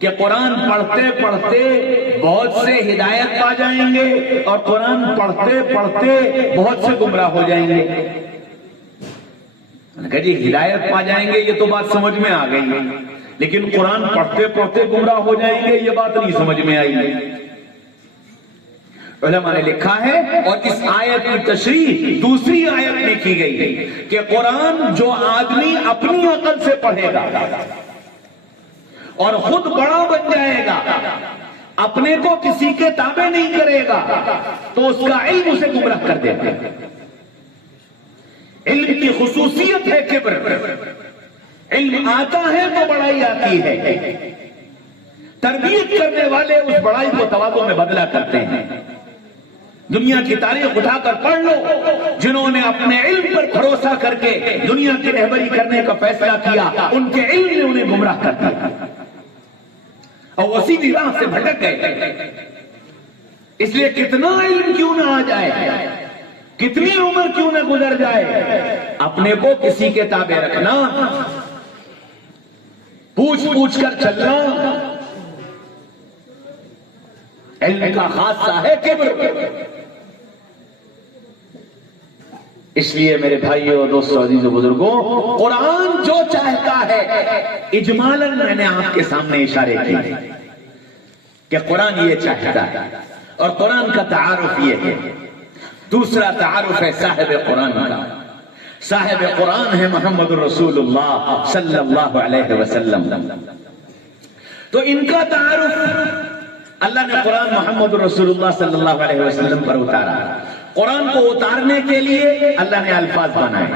کہ قرآن پڑھتے پڑھتے بہت سے ہدایت پا جائیں گے اور قرآن پڑھتے پڑھتے بہت سے گمراہ ہو جائیں گے. کہ جی ہدایت پا جائیں گے یہ تو بات سمجھ میں آ گئی، لیکن قرآن پڑھتے پڑھتے گمراہ ہو جائیں گے یہ بات نہیں سمجھ میں آئی. علماء نے لکھا ہے اور اس آیت کی تشریح دوسری آیت میں کی گئی کہ قرآن جو آدمی اپنی عقل سے پڑھے گا اور خود بڑا بن جائے گا، اپنے کو کسی کے تابع نہیں کرے گا، تو اس کا علم اسے گمراہ کر دے گا. علم کی خصوصیت ہے کبر. علم آتا ہے تو بڑائی آتی ہے. تربیت کرنے والے اس بڑائی کو تواضع میں بدلا کرتے ہیں. دنیا کی تاریخ اٹھا کر پڑھ لو، جنہوں نے اپنے علم پر بھروسہ کر کے دنیا کی رہبری کرنے کا فیصلہ کیا، ان کے علم نے انہیں گمراہ کر دیا اور وہ سیدھی راہ سے بھٹک گئے. اس لیے کتنا علم کیوں نہ آ جائے، کتنی عمر کیوں نہ گزر جائے، اپنے کو کسی کے تابع رکھنا، پوچھ پوچھ کر چلنا، علم کا خاصہ ہے کبر. اس لیے میرے بھائیوں دوستوں عزیزوں بزرگوں، قرآن جو چاہتا ہے، اجمالاً میں نے آپ کے سامنے اشارے کیے کہ قرآن یہ چاہتا ہے. اور قرآن کا تعارف یہ ہے. دوسرا تعارف ہے صاحب قرآن کا. صاحب قرآن ہے محمد رسول اللہ صلی اللہ علیہ وسلم. تو ان کا تعارف اللہ نے قرآن محمد رسول اللہ صلی اللہ علیہ وسلم پر اتارا. قرآن کو اتارنے کے لیے اللہ نے الفاظ بنائے،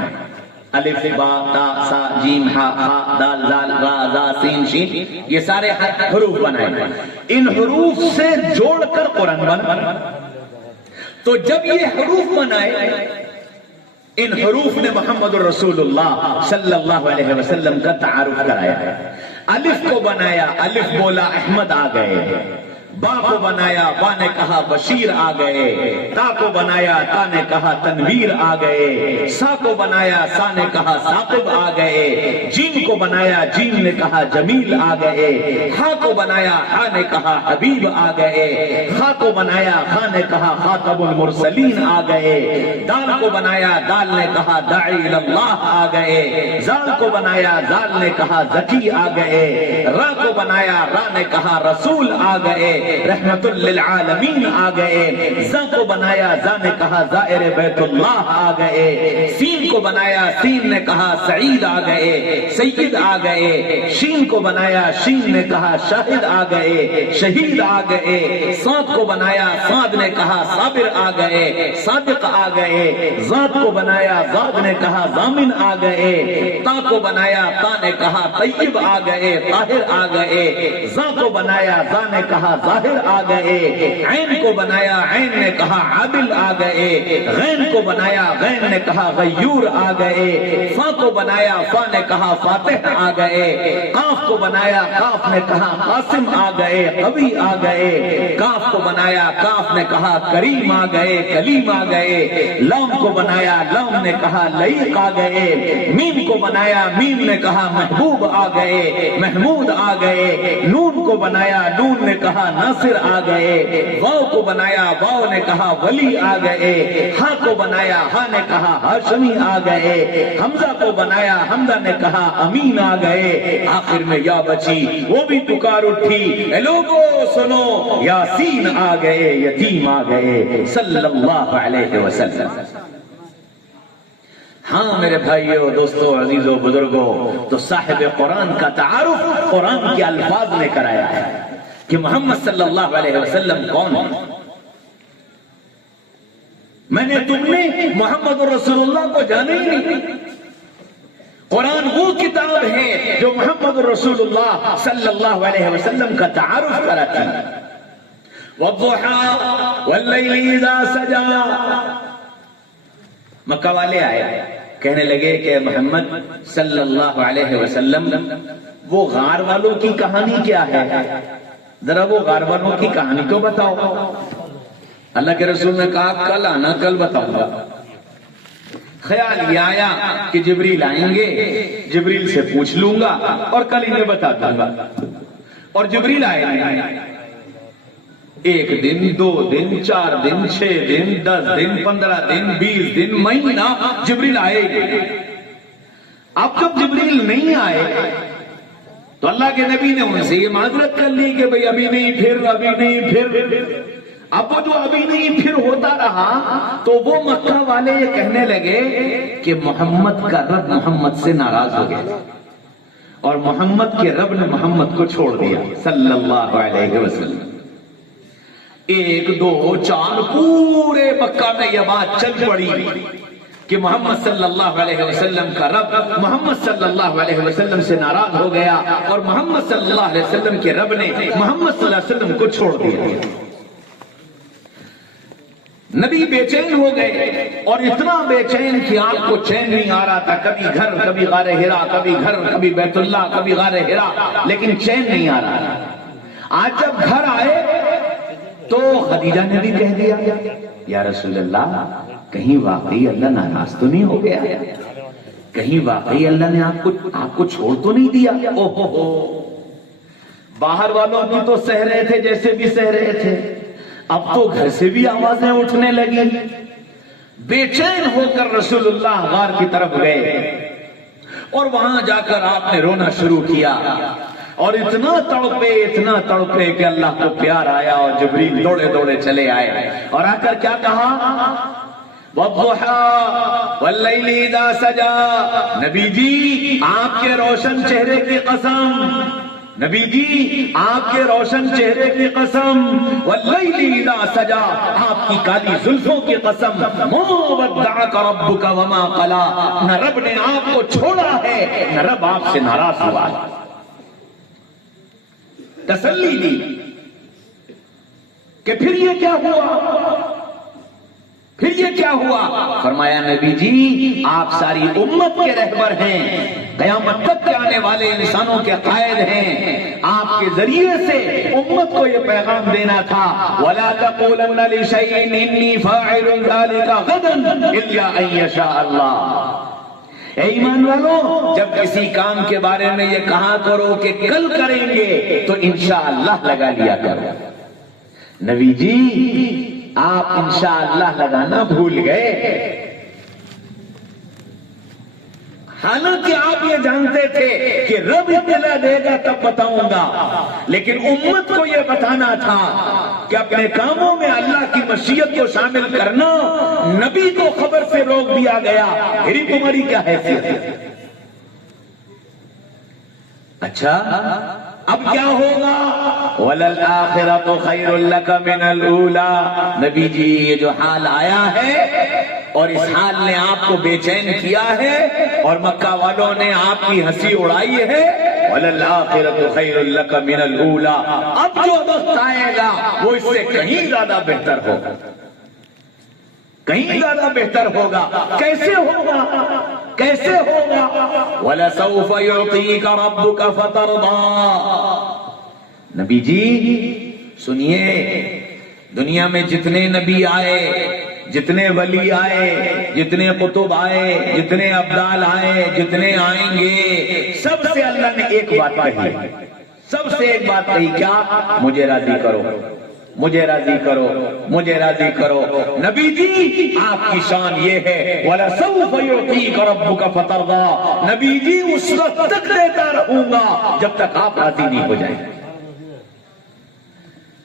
الف با تا سا جیم ہا ہا دال زال را زا سین شین، یہ سارے حروف بنائے. ان حروف سے جوڑ کر قرآن بنا. تو جب یہ حروف بنائے، ان حروف نے محمد رسول اللہ صلی اللہ علیہ وسلم کا تعارف کرایا. الف کو بنایا، الف بولا احمد آ گئے. با کو بنایا، با نے کہا بشیر آ گئے. تا کو بنایا، تا نے کہا تنویر آ گئے. سا کو بنایا، سا نے کہا ثاقب آ گئے. جیم کو بنایا، جیم نے کہا جمیل آ گئے. ہا کو بنایا، ہا نے کہا حبیب آ گئے. خا کو بنایا، خا نے کہا خاطب المرسلین آ گئے. دال کو بنایا، دال نے کہا داعی اللہ آ گئے. زال کو بنایا، زال نے کہا ذکی آ گئے. را کو بنایا، را نے کہا رسول آ گئے. رحمت للعالمین آ گئے. زا کو بنایا، زا نے کہا زائر بیت اللہ آ گئے. سین کو بنایا، سین نے کہا سعید آ گئے، سید آ گئے. شین کو بنایا، شین نے کہا شاہد آ گئے، شہید آ گئے. صاد کو بنایا، صاد نے کہا صابر آ گئے، صادق آ گئے. ذات کو بنایا، ذات نے کہا ضامن آ گئے. تا کو بنایا، تا نے کہا طیب آ گئے، طاہر آ گئے. زا کو بنایا، زا نے کہا ظاہر آ گئے. عین کو بنایا، عین نے کہا عادل آ گئے. غین کو بنایا، غین نے کہا غیور آ گئے. فا کو بنایا، فا نے کہا فاتح آ گئے. قاف کو بنایا، قاف نے کہا قاسم آ گئے، قوی آ گئے. کاف کو بنایا، کاف نے کہا کریم آ گئے، کلیم آ گئے. لام کو بنایا، لام نے کہا لئیق آ گئے. میم کو بنایا، میم نے کہا محبوب آ گئے، محمود آ گئے. نون کو بنایا، نون نے کہا ناصر آ گئے. واو کو بنایا، واو نے کہا ولی آ گئے. ہا کو بنایا، ہا نے کہا ہاشمی آ گئے. حمزہ کو بنایا، حمزہ نے کہا امین آ گئے. آخر میں یا بچی وہ بھی پکار اٹھی، اے لوگو سنو یاسین آ گئے، یتیم آ گئے صلی اللہ علیہ وسلم. ہاں میرے بھائیوں دوستوں عزیزوں بزرگوں، تو صاحب قرآن کا تعارف قرآن کے الفاظ نے کرایا ہے کہ محمد صلی اللہ علیہ وسلم کون ہے. میں نے تم نے محمد رسول اللہ کو جانا ہی نہیں. قرآن وہ کتاب ہے جو محمد رسول اللہ صلی اللہ علیہ وسلم کا تعارف کراتی ہے. والضحى واللیل اذا سجى. مکہ والے آئے، کہنے لگے کہ محمد صلی اللہ علیہ وسلم وہ غار والوں کی کہانی کیا ہے؟ ذرا وہ غار والوں کی کہانی تو بتاؤ. اللہ کے رسول نے کہا کل آنا، کل بتاؤں گا. خیال یہ آیا کہ جبریل آئیں گے، جبریل سے پوچھ لوں گا اور کل انہیں بتا دوں گا. اور جبریل آئے نہیں. 1 دن 2 دن 4 دن 6 دن 10 دن 15 دن 20 دن مہینہ جبریل آئے گئے. اب جب جبریل نہیں آئے تو اللہ کے نبی نے ان سے یہ معذرت کر لی کہ بھئی ابھی نہیں پھر ابھی نہیں پھر. اب وہ جو ابھی نہیں پھر ہوتا رہا تو وہ مکہ والے یہ کہنے لگے کہ محمد کا رب محمد سے ناراض ہو گیا اور محمد کے رب نے محمد کو چھوڑ دیا صلی اللہ علیہ وسلم. 1 2 4 پورے مکہ میں یہ بات چل پڑی کہ محمد صلی اللہ علیہ وسلم کا رب محمد صلی اللہ علیہ وسلم سے ناراض ہو گیا اور محمد صلی اللہ علیہ وسلم کے رب نے محمد صلی اللہ علیہ وسلم کو چھوڑ دیا. نبی بے چین ہو گئے اور اتنا بے چین کہ آپ کو چین نہیں آ رہا تھا. کبھی گھر کبھی غار ہرا، کبھی گھر کبھی بیت اللہ کبھی غار ہرا، لیکن چین نہیں آ رہا تھا. آج جب گھر آئے تو خدیجہ نے بھی کہہ دیا یا رسول اللہ کہیں واقعی اللہ ناراض تو نہیں ہو گیا، کہیں واقعی اللہ نے آپ کو چھوڑ تو نہیں دیا. باہر والوں بھی تو سہ رہے تھے جیسے بھی سہ رہے تھے، اب تو گھر سے بھی آوازیں اٹھنے لگی. بے چین ہو کر رسول اللہ غار کی طرف گئے اور وہاں جا کر آپ نے رونا شروع کیا اور اتنا تڑپے کہ اللہ کو پیار آیا اور جبریل دوڑے دوڑے چلے آئے اور آ کر کیا کہا وَالضُّحَىٰ وَاللَّيْلِ إِذَا سَجَىٰ. نبی جی آپ کے روشن چہرے کی قسم، نبی جی آپ کے روشن چہرے کی قسم، وَاللَّيْلِ إِذَا سَجَىٰ آپ کی کالی زلفوں کی قسم، مَا وَدَّعَكَ رَبُّكَ وَمَا قَلَىٰ نہ رب نے آپ کو چھوڑا ہے نہ رب آپ سے ناراض ہوا. تسلی دی کہ پھر یہ کیا ہوا؟ فرمایا نبی جی آپ ساری امت کے رہبر ہیں، قیامت تک کے آنے والے انسانوں کے قائد ہیں. آپ کے ذریعے سے امت کو یہ پیغام دینا تھا وَلَا تَقُولَنَّ لِشَيْءٍ إِنِّي فَاعِلٌ ذَلِكَ غَدًا إِلَّا أَن يَشَاءَ اللَّهُ. اے ایمان والو جب کسی کام کے بارے میں یہ کہا کرو کہ کل کریں گے تو انشاءاللہ لگا لیا کرو. نبی جی آپ انشاءاللہ لگانا بھول گئے، حالانکہ آپ یہ جانتے تھے کہ رب اطلاع دے گا تب بتاؤں گا، لیکن امت کو یہ بتانا تھا کہ اپنے کاموں میں اللہ کی مشیت کو شامل کرنا. نبی کو خبر سے روک دیا گیا، پھر تمہاری کیا حیثیت ہے؟ اچھا اب کیا ہوگا؟ وَلَلْآخِرَةُ خَيْرٌ لَكَ مِنَ الْأُولَىٰ. نبی جی یہ جو حال آیا ہے اور اس حال نے آپ کو بے چین کیا ہے اور مکہ والوں نے آپ کی ہنسی اڑائی ہے. وَلَلْآخِرَةُ خَيْرٌ لَكَ مِنَ الْأُولَىٰ. اب جو وقت آئے گا وہ اس سے کہیں زیادہ بہتر ہوگا، کہیں زیادہ بہتر ہوگا. کیسے ہوگا؟ وَلَسَوْفَ يُعْطِيكَ رَبُّكَ فَتَرْضَىٰ. نبی جی سنیے، دنیا میں جتنے نبی آئے، جتنے ولی آئے، جتنے قطب آئے، جتنے ابدال آئے، جتنے آئیں گے، سب سے اللہ نے ایک بات کہی، سب سے ایک بات کہی، کیا؟ مجھے راضی کرو، مجھے راضی کرو، مجھے راضی کرو. نبی جی آپ کی شان یہ ہے وَلَسَوْفَ يُعْطِيكَ رَبُّكَ فَتَرْضَىٰ. نبی جی اس وقت تک دیتا رہوں گا جب تک آپ راضی نہیں ہو جائیں.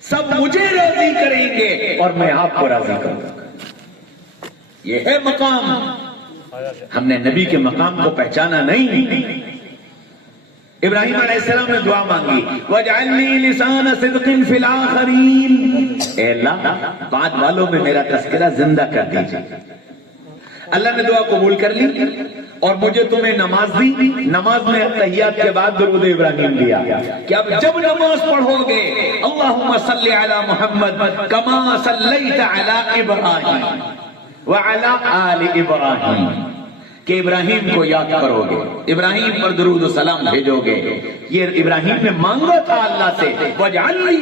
سب مجھے راضی کریں گے اور میں آپ کو راضی کروں گا. یہ ہے مقام. ہم نے نبی کے مقام کو پہچانا نہیں. ابراہیم علیہ السلام نے دعا مانگی وَاجْعَلْنِي لِسَانَ صِدْقٍ فِي الْآخِرِينَ. اے اللہ بعد والوں میں میرا تذکرہ زندہ کر دیجئے. اللہ نے دعا قبول کر لی اور مجھے تمہیں نماز دی. نماز میں تحیات کے بعد درود ابراہیم دیا کہ اب جب نماز پڑھو گے اللہم صلی علی محمد کما صلیت علی ابراہیم وعلی آل ابراہیم، کہ ابراہیم کو یاد کرو گے، ابراہیم پر درود و سلام بھیجو گے. یہ ابراہیم نے مانگا تھا اللہ سے وَاجْعَلْ لِي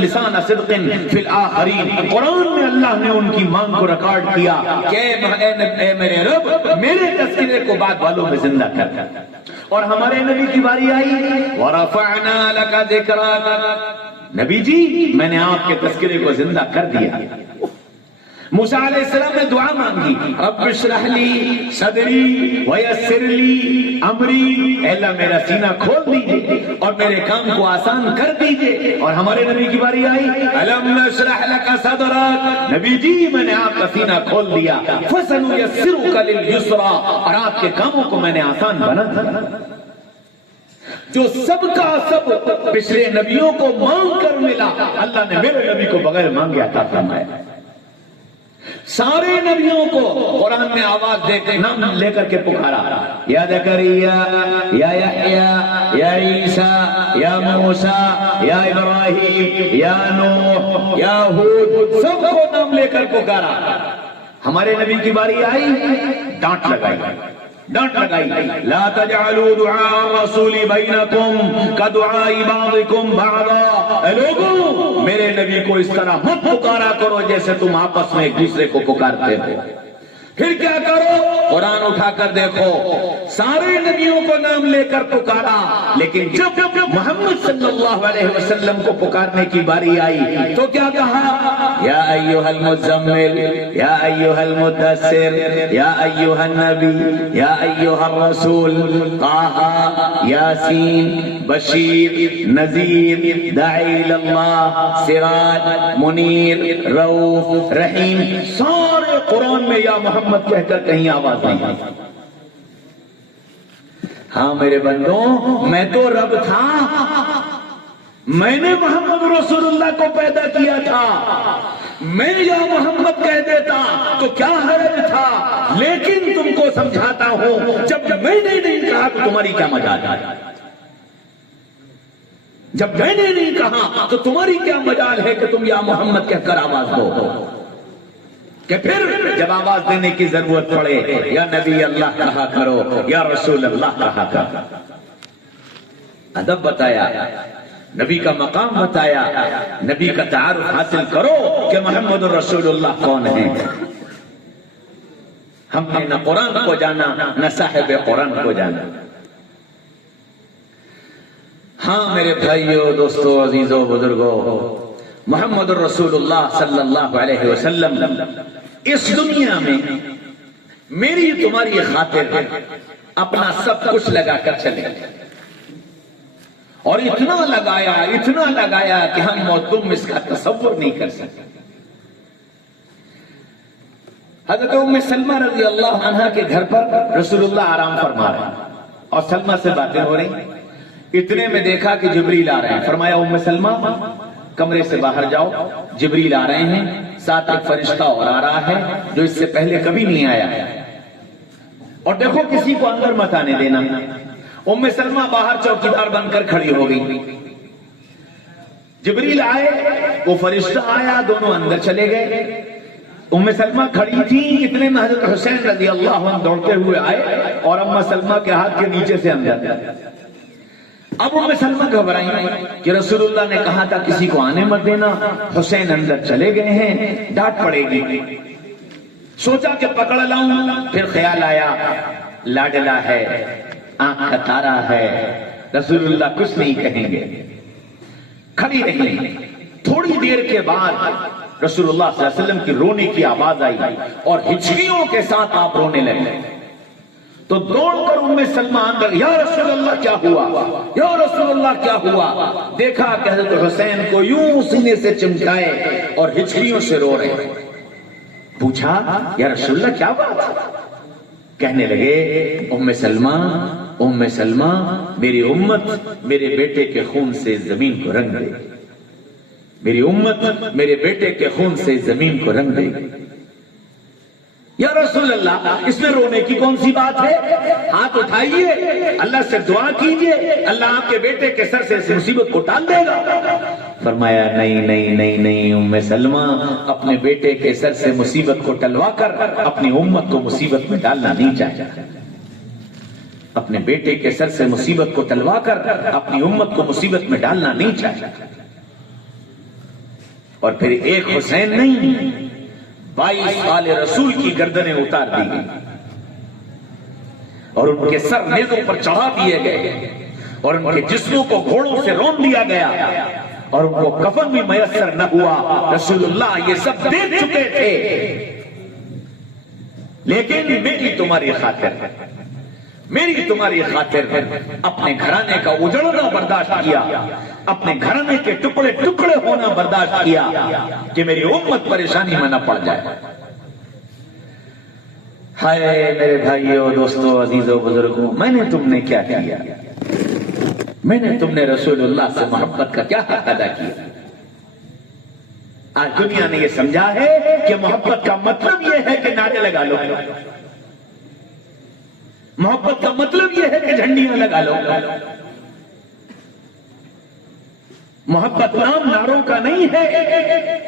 لِسَانَ صِدْقٍ فِي الْآخِرِينَ. قرآن میں اللہ نے ان کی مانگ کو ریکارڈ کیا کہ اے میرے رب میرے تذکرے کو بعد والوں میں زندہ کر. اور ہمارے نبی کی باری آئی وَرَفَعْنَا لَكَ ذِكْرَكَ. نبی جی میں نے آپ کے تذکرے کو زندہ کر دیا. موسیٰ علیہ السلام نے دعا مانگی رب اشرح لی صدری ویسر لی امری. اے اللہ میرا سینہ کھول دیجئے اور میرے کام کو آسان کر دیجئے. اور ہمارے نبی کی باری آئی الم نشرح لک صدرک. نبی جی میں نے آپ کا سینہ کھول دیا فسنیسرک لليسرى. اور آپ کے کاموں کو میں نے آسان بنا دیا. جو سب کا سب پچھلے نبیوں کو مانگ کر ملا اللہ نے میرے نبی کو بغیر مانگے عطا فرمایا. سارے نبیوں کو قرآن میں آواز دے کے نام لے کر کے پکارا یا زکریا یا یحییٰ یا عیسیٰ یا موسیٰ یا ابراہیم یا نوح یا ہود. سب کو نام لے کر پکارا. ہمارے نبی کی باری آئی ڈانٹ لگائی لا تجعلوا دعاء الرسول بینکم کدعاء بعضکم بعضا. اے لوگوں میرے نبی کو اس طرح مت پکارا کرو جیسے تم آپس میں ایک دوسرے کو پکارتے ہو. پھر کیا کرو قرآن اٹھا کر دیکھو سارے نبیوں کو نام لے کر پکارا لیکن جب محمد صلی اللہ علیہ وسلم کو پکارنے کی باری آئی تو کیا کہا یا ایھا المزمل یا ایھا المدثر یا ایھا النبی یا ایھا الرسول طٰہٰ یاسین بشیر نذیر داعی اللہ سراج منیر رؤوف رحیم. سارے قرآن میں یا محمد کہہ کر کہیں آواز نہیں آئی. ہاں میرے بندوں میں تو رب تھا, میں نے محمد رسول اللہ کو پیدا کیا تھا, میں یا محمد کہہ دیتا تو کیا حرج تھا, لیکن تم کو سمجھاتا ہوں جب میں نے نہیں کہا تو تمہاری کیا مجال ہے, جب میں نے نہیں کہا تو تمہاری کیا مجال ہے کہ تم یا محمد کہہ کر آواز دو, کہ پھر جب آواز دینے کی ضرورت پڑے یا نبی اللہ کہا کرو یا رسول اللہ کہا کرو. ادب بتایا, نبی کا مقام بتایا, نبی کا تعارف حاصل کرو کہ محمد رسول اللہ کون ہے. ہم نے نہ قرآن کو جانا نہ صاحب قرآن کو جانا. ہاں میرے بھائیو دوستو عزیزو بزرگو, محمد رسول اللہ صلی اللہ علیہ وسلم اس دنیا میں میری تمہاری خاطر اپنا سب کچھ لگا کر چلے, اور اتنا لگایا کہ ہم اور تم اس کا تصور نہیں کر سکتے. حضرت ام سلمہ رضی اللہ عنہا کے گھر پر رسول اللہ آرام فرما رہے ہیں اور سلمہ سے باتیں ہو رہی. اتنے میں دیکھا کہ جبریل آ رہے ہیں. فرمایا ام سلمہ کمرے سے باہر جاؤ, جبریل آ رہے ہیں, ساتھ ایک فرشتہ اور آ رہا ہے جو اس سے پہلے کبھی نہیں آیا, اور دیکھو کسی کو اندر مت آنے دینا. ام سلمہ باہر چوکیدار بن کر کھڑی ہو گئی. جبریل آئے, وہ فرشتہ آیا, دونوں اندر چلے گئے. ام سلمہ کھڑی تھی, اتنے میں حضرت حسین رضی اللہ عنہ دوڑتے ہوئے آئے اور ام سلمہ کے ہاتھ کے نیچے سے اندر. اب ام سلمہ گھبرائیں کہ رسول اللہ نے کہا تھا کسی کو آنے مت دینا, حسین اندر چلے گئے ہیں, ڈانٹ پڑے گی. سوچا کہ پکڑ لاؤں, پھر خیال آیا لاڈلا ہے, آنکھ کا تارا ہے, رسول اللہ کچھ نہیں کہیں گے. کھڑی رہی. تھوڑی دیر کے بعد رسول اللہ صلی اللہ علیہ وسلم کی رونے کی آواز آئی اور ہچکیوں کے ساتھ آپ رونے لگے. تو دوڑ کر ام سلمہ اندر, یا رسول اللہ کیا ہوا, یا رسول اللہ کیا ہوا. دیکھا کہ حضرت حسین کو یوں سینے سے چمکائے اور ہچکیوں سے رو رہے. پوچھا یا رسول اللہ کیا بات. کہنے لگے ام سلمہ میری امت میرے بیٹے کے خون سے زمین کو رنگ دے, میری امت میرے بیٹے کے خون سے زمین کو رنگ دے. یا رسول اللہ اس میں رونے کی کون سی بات ہے, ہاتھ اٹھائیے, اللہ سے دعا کیجئے, اللہ آپ کے بیٹے کے سر سے اس مصیبت کو ٹال دے گا. فرمایا نہیں ام سلمہ, اپنے بیٹے کے سر سے مصیبت کو ٹلوا کر اپنی امت کو مصیبت میں ڈالنا نہیں چاہتا. اپنے بیٹے کے سر سے مصیبت کو ٹلوا کر اپنی امت کو مصیبت میں ڈالنا نہیں چاہیے. اور پھر ایک حسین نہیں 22 آل رسول کی گردنیں اتار دی گئی اور ان کے سر نیزوں پر چڑھا دیے گئے اور ان کے جسموں کو گھوڑوں سے رون دیا گیا اور ان کو کفن بھی میسر نہ ہوا. رسول اللہ یہ سب دیکھ چکے تھے. لیکن میری تمہاری خاطر میری تمہاری خاطر اپنے گھرانے کا اجڑنا برداشت کیا, اپنے گھرانے کے ٹکڑے ٹکڑے ہونا برداشت کیا کہ میری امت پریشانی میں نہ پڑ جائے. ہائے میرے بھائیوں, دوستوں, عزیزوں, بزرگوں, میں نے تم نے کیا کیا؟ میں نے تم نے رسول اللہ سے محبت کا کیا حق ادا کیا؟ آج دنیا نے یہ سمجھا ہے کہ محبت کا مطلب یہ ہے کہ نعرے لگا لو, محبت کا مطلب یہ ہے کہ جھنڈیاں لگا لو. محبت نام نعروں کا نہیں ہے,